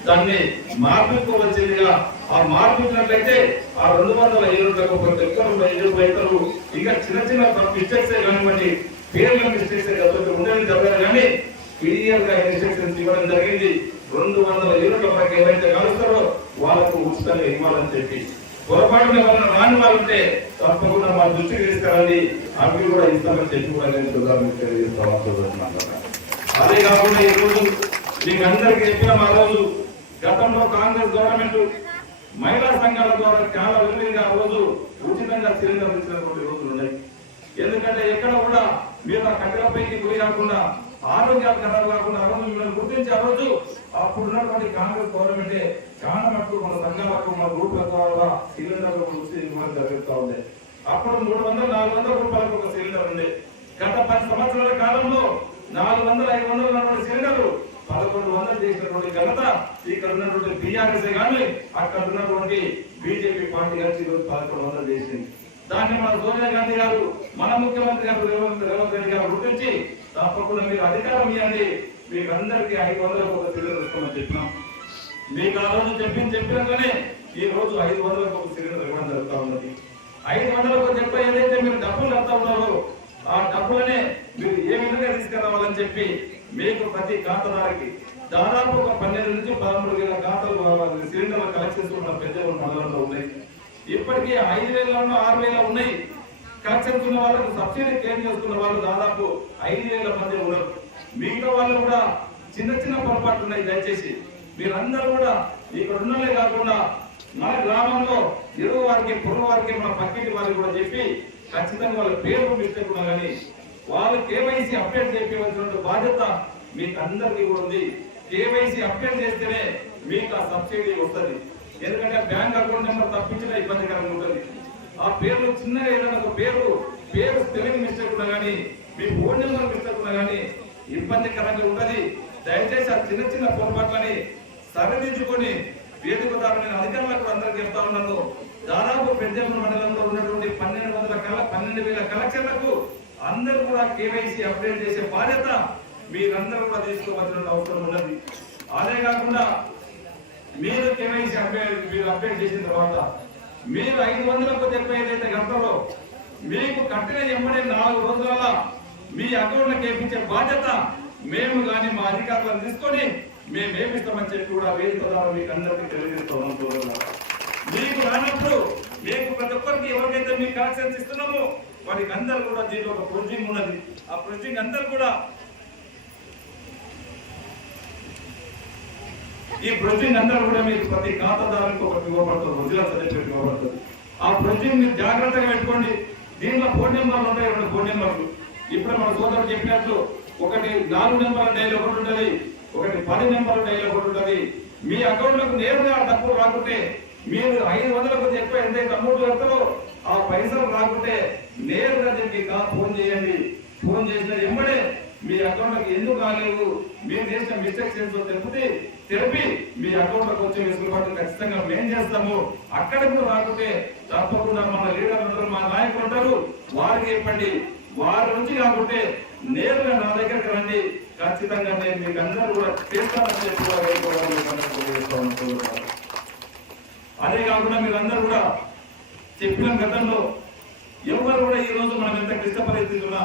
దాన్ని మార్పుకోవచ్చేదిగా ఆ మార్పుకున్నట్లయితే ఆ 200 యూనిట్లకు ప్రతి ఒక్కరు రైతులు ఇంకా చిన్న మిస్టేక్స్ కానివ్వండి, పేర్ల మిస్టేక్స్ ఉండేది జరగాలి కానీ క్లియర్ గా ఇన్స్ట్రక్షన్స్ ఇవ్వడం జరిగింది. 200 యూనిట్ల వరకు ఏవైతే కలుస్తారో వాళ్ళకు ఉచితంగా ఇవ్వాలని చెప్పి పొరపాటున ఎవరైనా రాని వాళ్ళంటే తప్పకుండా మా దృష్టికి తీసుకురండి, అవి కూడా ఇస్తామని చెప్పి కూడా నేను తెలియజేస్తాను. అదే కాకుండా ఈ రోజు మీకు అందరికీ చెప్పిన ఆ రోజు గతంలో కాంగ్రెస్ గవర్నమెంట్ మహిళా సంఘాల ద్వారా చాలా విలువగా ఆ రోజు ఉచితంగా సిలిండర్ ఇచ్చినటువంటి రోజులు ఉన్నాయి. ఎందుకంటే ఎక్కడ కూడా మీరు ఆ కట్టెలపైకి పోయి రాకుండా, ఆరోగ్యాలు ఖరాబు కాకుండా ఆ రోజు మిమ్మల్ని గుర్తించి ఆ రోజు అప్పుడు ఉన్నటువంటి కాంగ్రెస్ గవర్నమెంటే చాలా మటుకు మన సంఘాలకు, మన గ్రూప్ల ద్వారా సిలిండర్లు ఇవ్వడం జరుగుతూ ఉంది. అప్పుడు 300-400 రూపాయలకు ఒక సిలిండర్ ఉంది. గత 10 సంవత్సరాల కాలంలో 400-500 ఉన్నటువంటి సిలిండర్లు 1100 చేసినటువంటి ఘనత ఇక్కడ ఉన్నటువంటి బీఆర్ఎస్ కానీ అక్కడ ఉన్నటువంటి బీజేపీ పార్టీ కలిసి 1100 చేసింది. దాన్ని మన సోనియా గాంధీ గారు, మన ముఖ్యమంత్రి గారు రేవంత్ రెడ్డి గారు గుర్తించి తప్పకుండా మీరు అధికారం ఇవ్వండి, మీకు అందరికీ 500 ఒక సిలిండర్ ఇస్తామని చెప్పినాం. మీకు ఆ రోజు చెప్పినాకనే ఈ రోజు 500 ఒక సిలిండర్ ఇవ్వడం జరుగుతూ ఉన్నది. 500 చెప్ప ఏదైతే మీరు డబ్బులు కడతా ఉన్నారో ఆ డబ్బులనే మీరు ఏ విధంగా తీసుకురావాలని చెప్పి మీకు ప్రతి ఖాతాదారికి దాదాపు ఒక 12 నుంచి 13 వేల ఖాతాలు సిలిండర్లు కలెక్ట్ చేసుకున్న పెద్ద మండలంలో ఉన్నాయి. ఇప్పటికీ 5,000 6,000 ఉన్నాయి. కలెక్షన్స్ ఉన్న వాళ్ళకు సబ్సిడీ క్లెయిమ్ చేసుకున్న వాళ్ళు దాదాపు 5,000 మంది ఉన్నారు. మిగతా వాళ్ళు కూడా చిన్న చిన్న పొరపాట్లు ఉన్నాయి. దయచేసి మీరందరూ కూడా ఇక్కడ ఉన్నలే కాకుండా మన గ్రామంలో ఇరుగు వారికి పొరుగు వారికి మన పక్కింటి వారికి కూడా చెప్పి ఖచ్చితంగా వాళ్ళ పేరు మిస్టేక్ ఉన్నా కానీ వాళ్ళు కేవైసీ అప్డేట్ చేయవలసిన బాధ్యత మీకు అందరికీ కూడా ఉంది. కేవైసీ అప్డేట్ చేస్తేనే మీకు ఆ సబ్సిడీ వస్తుంది. ఎందుకంటే బ్యాంక్ అకౌంట్ నెంబర్ తప్పించిన ఇబ్బందికరంగా ఉంటుంది. ఆ పేర్లు చిన్నగా ఏదైనా ఒక పేరు స్పెల్లింగ్ మిస్టేక్ ఉన్నా కానీ మీ ఫోన్ నెంబర్ మిస్టేక్ ఉన్నా కానీ ఇబ్బందికరంగా ఉంటుంది. దయచేసి ఆ చిన్న చిన్న పొరపాట్లని సరిదిద్దుకొని వేదిక ద్వారా నేను అధికారులకు అందరికీ చెప్తా ఉన్నాను. దాదాపు పెద్దెమ్మ మండలంలో ఉన్నటువంటి 12,000 కలెక్షన్లకు అందరూ కూడా కేవైసీ అప్డేట్ చేసే బాధ్యత మీరందరూ కూడా తీసుకోవాల్సిన అవసరం ఉన్నది. అదే కాకుండా మీరు కేవైసీ అప్డేట్ చేసిన తర్వాత మీరు 500కు ఎక్కువ ఏదైతే గంటలో మీకు కట్టిన ఎమ్మడే 4 రోజుల మీ అకౌంట్లో కేపించే బాధ్యత మేము కానీ మా అధికారులను తీసుకొని మేము ఏమిస్తామని చెప్పి కూడా వేదిక ద్వారా మీకు అందరికీ తెలియజేస్తాం. మీకు రానప్పుడు మీకు ప్రతి ఒక్కరికి ఎవరికైతే మీకు కలెక్షన్స్ ఇస్తున్నామో వారికి అందరూ కూడా దీంట్లో ఒక ప్రొసీజింగ్ ఉన్నది. ఆ ప్రొసీజింగ్ అందరూ కూడా ఈ ప్రొసీజింగ్ అందరూ కూడా మీకు ప్రతి ఖాతాదారునికి ఒకటి ఇవ్వబడుతుంది, ఒరిజినల్ సర్టిఫికేట్ ఇవ్వబడుతుంది. ఆ ప్రొసీజింగ్ మీరు జాగ్రత్తగా పెట్టుకోండి. దీంట్లో ఫోన్ నెంబర్లు ఉంటాయి, 2 ఫోన్ నెంబర్లు. ఇప్పుడు మన సోదరుడు చెప్పినట్లు ఒకటి 4 నెంబర్ల డైల్ ఒకటి ఉంటుంది, ఒకటి 10 నెంబర్ల డైల్ ఒకటి ఉంటుంది. మీ అకౌంట్లకు నేరుగా డబ్బులు రాకుంటే మీరు 500కు ఎక్కువ ఎంతైతే అమౌంట్ కడతారో ఆ పైసలు రాకుంటే నేరుగా దీనికి ఫోన్ చేయండి. ఫోన్ చేసిన వెంబడే మీ అకౌంట్లకు ఎందుకు రాలేవు, మీరు చేసిన మిస్టేక్స్ ఏంటో తెలిపి మీ అకౌంట్లకు వచ్చే వెసులుబాటు ఖచ్చితంగా మేము చేస్తాము. అక్కడ కూడా రాకుంటే తప్పకుండా మన లీడర్లు ఉంటారు, మన నాయకులు ఉంటారు, వారికి చెప్పండి. వారి నుంచి కాకుంటే నేరుగా నా దగ్గరికి రండి. ఖచ్చితంగా నేను మీకు అందరూ కూడా చేస్తానని చెప్పి అదే కాకుండా మీరందరూ కూడా చెప్పిన గతంలో ఎవరు కూడా ఈ రోజు మనం ఎంత క్లిష్ట పరిస్థితున్నా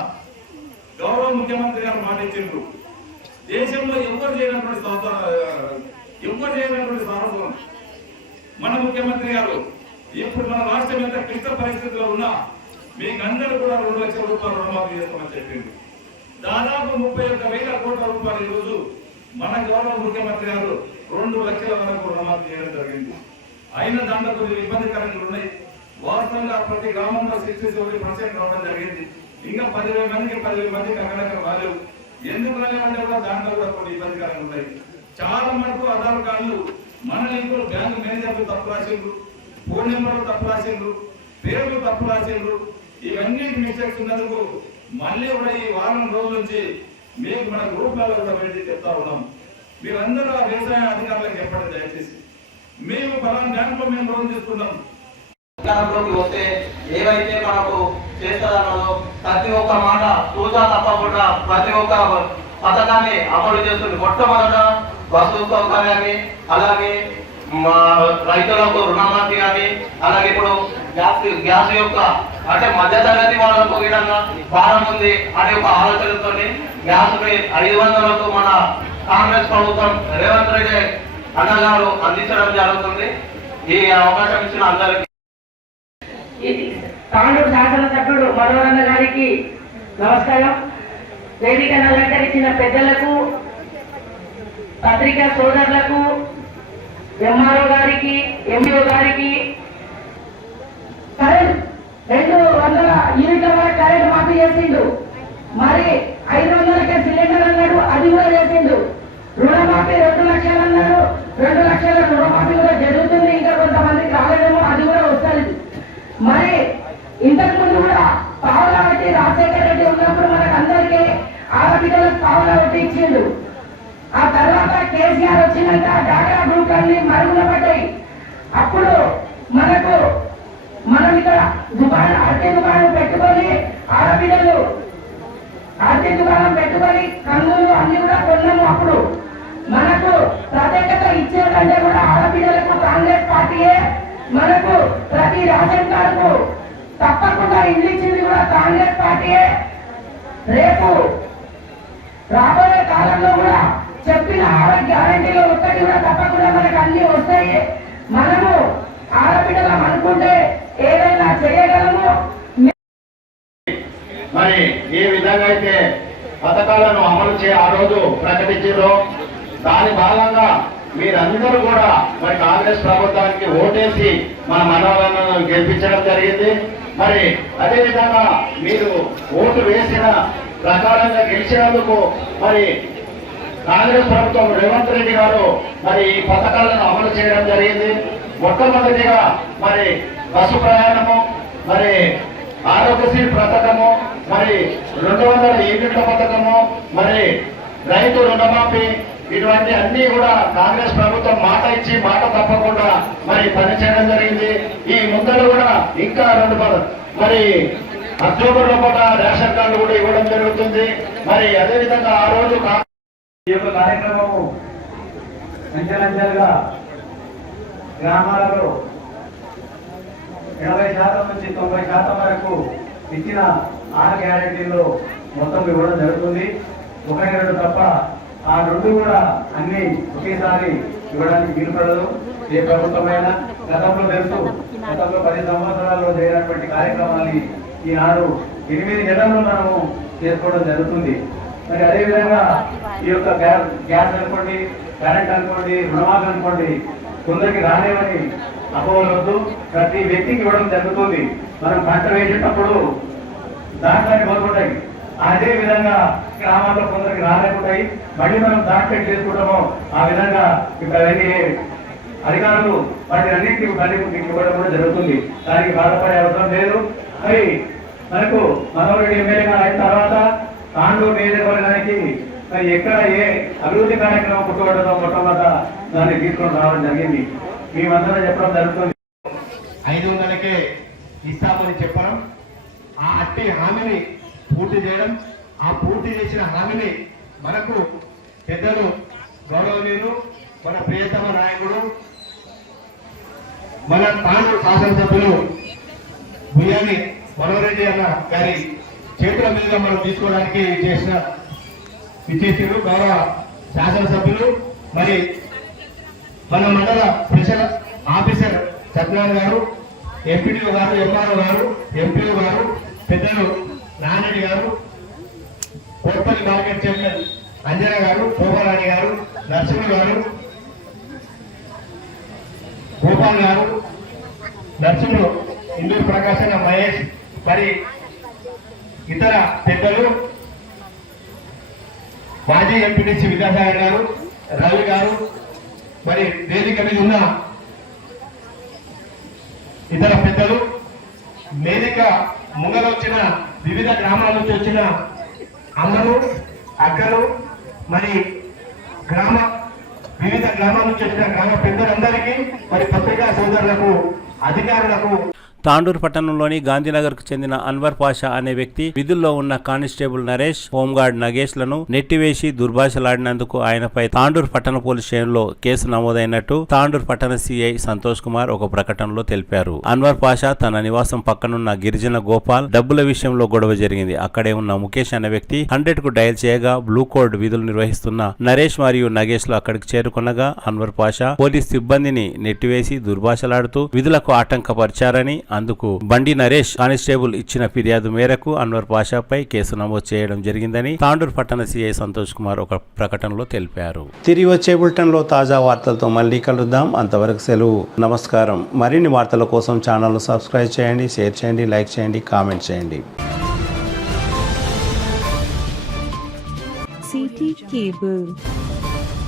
గౌరవ ముఖ్యమంత్రి గారు మాట ఇచ్చిండ్రు. దేశంలో ఎవరు చేయనటువంటి సాహసం మన ముఖ్యమంత్రి గారు. ఇప్పుడు మన రాష్ట్రం ఎంత క్లిష్ట పరిస్థితిలో ఉన్నా మీకు అందరూ కూడా 2 లక్షల రూపాయలు రుణమాఫీ చేస్తామని చెప్పింది. దాదాపు 31,000 కోట్ల రూపాయలు ఈ రోజు మన గౌరవ ముఖ్యమంత్రి గారు 2 లక్షల వరకు రుణమాఫీ చేయడం జరిగింది. అయినా దాంట్లో కొన్ని ఇబ్బందికరంగా ఉన్నాయి. వాస్తవంగా ప్రతి గ్రామంలో 67% రావడం జరిగింది. ఇంకా 10,000 మందికి అక్కడక్కడ రాలేవు. ఎందుకు రాలేవంటే కూడా దాంట్లో కూడా కొన్ని ఇబ్బందికరంగా ఉన్నాయి. చాలా మటుకు ఆధార్ కార్డులు మన లింకులు బ్యాంకు మేనేజర్లు తప్పు రాసిండ్రు, ఫోన్ నెంబర్లు తప్పు రాసిండ్రు, పేర్లు తప్పు రాసిండ్రు. ఇవన్నీ మిస్టేక్స్ ఉన్నందుకు మళ్ళీ కూడా ఈ వారం రోజుల నుంచి మీకు మన గ్రూప్లలో కూడా వెళ్ళి చెప్తా ఉన్నాం. మీరందరూ ఆ వ్యవసాయ అధికారులకు చెప్పండి దయచేసి. మేము పలానా బ్యాంకులో మేము లోన్ తీసుకున్నాం. అధికారంలోకి వస్తే ఏవైతే మనకు చేస్తారన్నదో ప్రతి ఒక్క మాట తూచా తప్పకుండా ప్రతి ఒక్క పథకాన్ని అమలు చేస్తుంది. మొట్టమొదట బస్సు సౌకర్యాన్ని, అలాగే రైతులకు రుణమాఫీ కానీ, అలాగే ఇప్పుడు గ్యాస్ యొక్క అంటే మధ్యతరగతి వాళ్ళకు విధంగా భారం ఉంది అనే ఒక ఆలోచనతో గ్యాస్ 500కు మన కాంగ్రెస్ ప్రభుత్వం రేవంత్ రెడ్డి అన్నగారు అందించడం జరుగుతుంది. ఈ అవకాశం ఇచ్చిన అందరికీ తాండూరు శాసనసభ్యుడు మనోహరన్న గారికి నమస్కారం. వేదికను అలంకరించిన పెద్దలకు, పత్రికా సోదరులకు, ఎంఆర్ఓ గారికి, ఎంఈఓ గారికి, కరెంట్ 200 యూనిట్ల వరకు కరెంట్ మాఫీ చేసిండు. మరి 500కే సిలిండర్ అన్నాడు, అది కూడా చేసిండు. రుణమాఫీ 2 లక్షలు అన్నాడు, 2 లక్షల రుణమాఫీ కూడా జరుగుతుంది. ఇంకా కొంతమందికి రాలేదేమో, అది కూడా వస్తుంది. మరి ఇంతకు ముందు కూడా పావులా వడ్డీ రాజశేఖర రెడ్డి ఉన్నప్పుడు మనకు అందరికీ ఆడపిల్లలకు పావులా వడ్డీ ఇచ్చిండు. ఆ తర్వాత కేసీఆర్ వచ్చినాక డాక్రా గ్రూప్ అన్ని మరుగున పడ్డాయి. అప్పుడు మనం ఇక్కడ అరటి దుకాణం పెట్టుకొని ఆడపిల్లలు అరటి దుకాణం పెట్టుకొని కన్నులు అన్ని కూడా కొన్నాము. అప్పుడు మనకు ప్రత్యేకత ఇచ్చేటంటే కూడా ఆడపిల్లలకు కాంగ్రెస్ పార్టీయే. మనకు ప్రతి రేషన్ కార్డుకు తప్పకుండా ఇల్లు ఇచ్చింది కూడా కాంగ్రెస్ పార్టీయే. రేపు రాబోయే కాలంలో కూడా చెప్పిన 6 గ్యారెంటీలు ఒక్కటి కూడా తప్పకుండా మనకు అన్ని వస్తాయి. మనము ఆడపిల్లలం అనుకుంటే ఏదైనా చేయగలము. మరి ఏ విధంగా అయితే పథకాలను అమలు ఆ రోజు ప్రకటించారో దాని భాగంగా మీరందరూ కూడా మరి కాంగ్రెస్ ప్రభుత్వానికి ఓటేసి మన మనవలను గెలిపించడం జరిగింది. మరి అదేవిధంగా మీరు ఓటు వేసిన ప్రకారంగా గెలిచినందుకు మరి కాంగ్రెస్ ప్రభుత్వం రేవంత్ రెడ్డి గారు మరి ఈ పథకాలను అమలు చేయడం జరిగింది. మొట్టమొదటిగా మరి బస్సు ప్రయాణము, మరి ఆరోగ్యశ్రీ పథకము, మరి 200 యూనిట్ల పథకము, మరి రైతు రుణమాఫీ, ఇటువంటి అన్ని కూడా కాంగ్రెస్ ప్రభుత్వం మాట ఇచ్చి మాట తప్పకుండా మరి పనిచేయడం జరిగింది. ఈ ముందర కూడా ఇంకా 2 మరి అక్టోబర్ లోపల రేషన్ కార్డు కూడా ఇవ్వడం జరుగుతుంది. మరి అదేవిధంగా ఆ రోజు ఈ యొక్క కార్యక్రమము అంచెలంచెలుగా గ్రామాలలో 80% నుంచి 90% వరకు ఇచ్చిన 6 గ్యారెంటీల్లో మొత్తం ఇవ్వడం జరుగుతుంది. 1-2 తప్ప ఆ 2 కూడా అన్ని ఒకేసారి ఇవ్వడానికి వీలుపడదు. ఏ ప్రభుత్వమైనా గతంలో తెలుసు, గతంలో 10 సంవత్సరాల్లో చేయనటువంటి కార్యక్రమాన్ని ఈనాడు 8 నెలల్లో మనము చేసుకోవడం జరుగుతుంది. మరి అదేవిధంగా ఈ యొక్క గ్యాస్ అనుకోండి, కరెంట్ అనుకోండి, రుణమాఫీ అనుకోండి, కొందరికి రాలేవని అపోవలవద్దు. ప్రతి వ్యక్తికి ఇవ్వడం జరుగుతుంది. మనం పంట వేసేటప్పుడు దాంట్లోనే కోరుకుంటాయి. అదే విధంగా గ్రామాల్లో కొందరికి రాలేకుంటాయి. మళ్ళీ మనం దాంట్లో చేసుకుంటామో ఆ విధంగా ఇక్కడ అధికారులు వాటి అన్నింటికి మీకు ఇవ్వడం కూడా జరుగుతుంది. దానికి బాధపడే అవసరం లేదు. మరి మనకు మనోరెడ్డి ఎమ్మెల్యేగా అయిన తర్వాత తాండూరు నియోజకవర్గానికి మరి ఎక్కడ ఏ అభివృద్ధి కార్యక్రమం పుట్టుబడదో మొట్టమొదట దాన్ని తీసుకొని రావడం జరిగింది. మేమందరం చెప్పడం జరుగుతుంది. 500కే ఇస్తామని చెప్పడం, ఆ అట్టి హామీని పూర్తి చేయడం, ఆ పూర్తి చేసిన హామీని మనకు పెద్దలు గౌరవనీయులు మన ప్రియతమ నాయకుడు మన తాండూరు శాసనసభ్యులు బుయ్యాని మనోరెడ్డి అన్న గారి చేతుల మీదుగా మనం తీసుకోవడానికి ఇచ్చేసారు గౌరవ శాసనసభ్యులు. మరి మన మండల స్పెషల్ ఆఫీసర్ సత్యనారాయణ గారు, ఎంపీడీఓ గారు, ఎంఆర్ఓ గారు, ఎంపీఓ గారు, పెద్దలు నారెడ్డి గారు, కోట్పల్లి మార్కెట్ చైర్మన్ అంజన గారు, శోభారాణి గారు, నరసింహ గారు, గోపాల్ గారు, నరసింహులు, ఇందూరు ప్రకాశన, మహేష్, మరి ఇతర పెద్దలు, మాజీ ఎంపీటీసీ విద్యాసాగర్ గారు, రవి గారు, మరి వేదిక మీద ఉన్న ఇతర పెద్దలు, వేదిక ముంగలు వచ్చిన వివిధ గ్రామాల నుంచి వచ్చిన అమ్మలు, అక్కలు, మరి వివిధ గ్రామాల నుంచి వచ్చిన గ్రామ పెద్దలందరికీ, మరి పత్రికా సోదరులకు, అధికారులకు. తాండూరు పట్టణంలోని గాంధీనగర్ కు చెందిన అన్వర్ పాషా అనే వ్యక్తి విధుల్లో ఉన్న కానిస్టేబుల్ నరేష్, హోంగార్డ్ నగేష్ లను నెట్టివేసి దుర్భాషలాడినందుకు ఆయనపై తాండూరు పట్టణ పోలీస్ స్టేషన్లో కేసు నమోదైనట్టు తాండూరు పట్టణ సిఐ సంతోష్ కుమార్ ఒక ప్రకటనలో తెలిపారు. అన్వర్ పాషా తన నివాసం పక్కనున్న గిరిజన గోపాల్ డబ్బుల విషయంలో గొడవ జరిగింది. అక్కడే ఉన్న ముఖేష్ అనే వ్యక్తి 100 కు డయల్ చేయగా బ్లూ కోడ్ విధులు నిర్వహిస్తున్న నరేష్ మరియు నగేష్ లు అక్కడికి చేరుకునగా అన్వర్ పాషా పోలీస్ సిబ్బందిని నెట్టివేసి దుర్భాషలాడుతూ విధులకు ఆటంకపరిచారని, అందుకు బండి నరేష్ కానిస్టేబుల్ ఇచ్చిన ఫిర్యాదు మేరకు అన్వర్ పాషాపై కేసు నమోదు చేయడం జరిగిందని తాండూరు పట్టణ సిఐ సంతోష్ కుమార్ ఒక ప్రకటనలో తెలిపారు. తిరిగి వచ్చే బులెటిన్ లో తాజా వార్తలతో మళ్ళీ కలుద్దాం. అంతవరకు సెలవు. నమస్కారం. మరిన్ని వార్తల కోసం ఛానల్ సబ్స్క్రైబ్ చేయండి, షేర్ చేయండి, లైక్ చేయండి, కామెంట్ చేయండి. CT Cable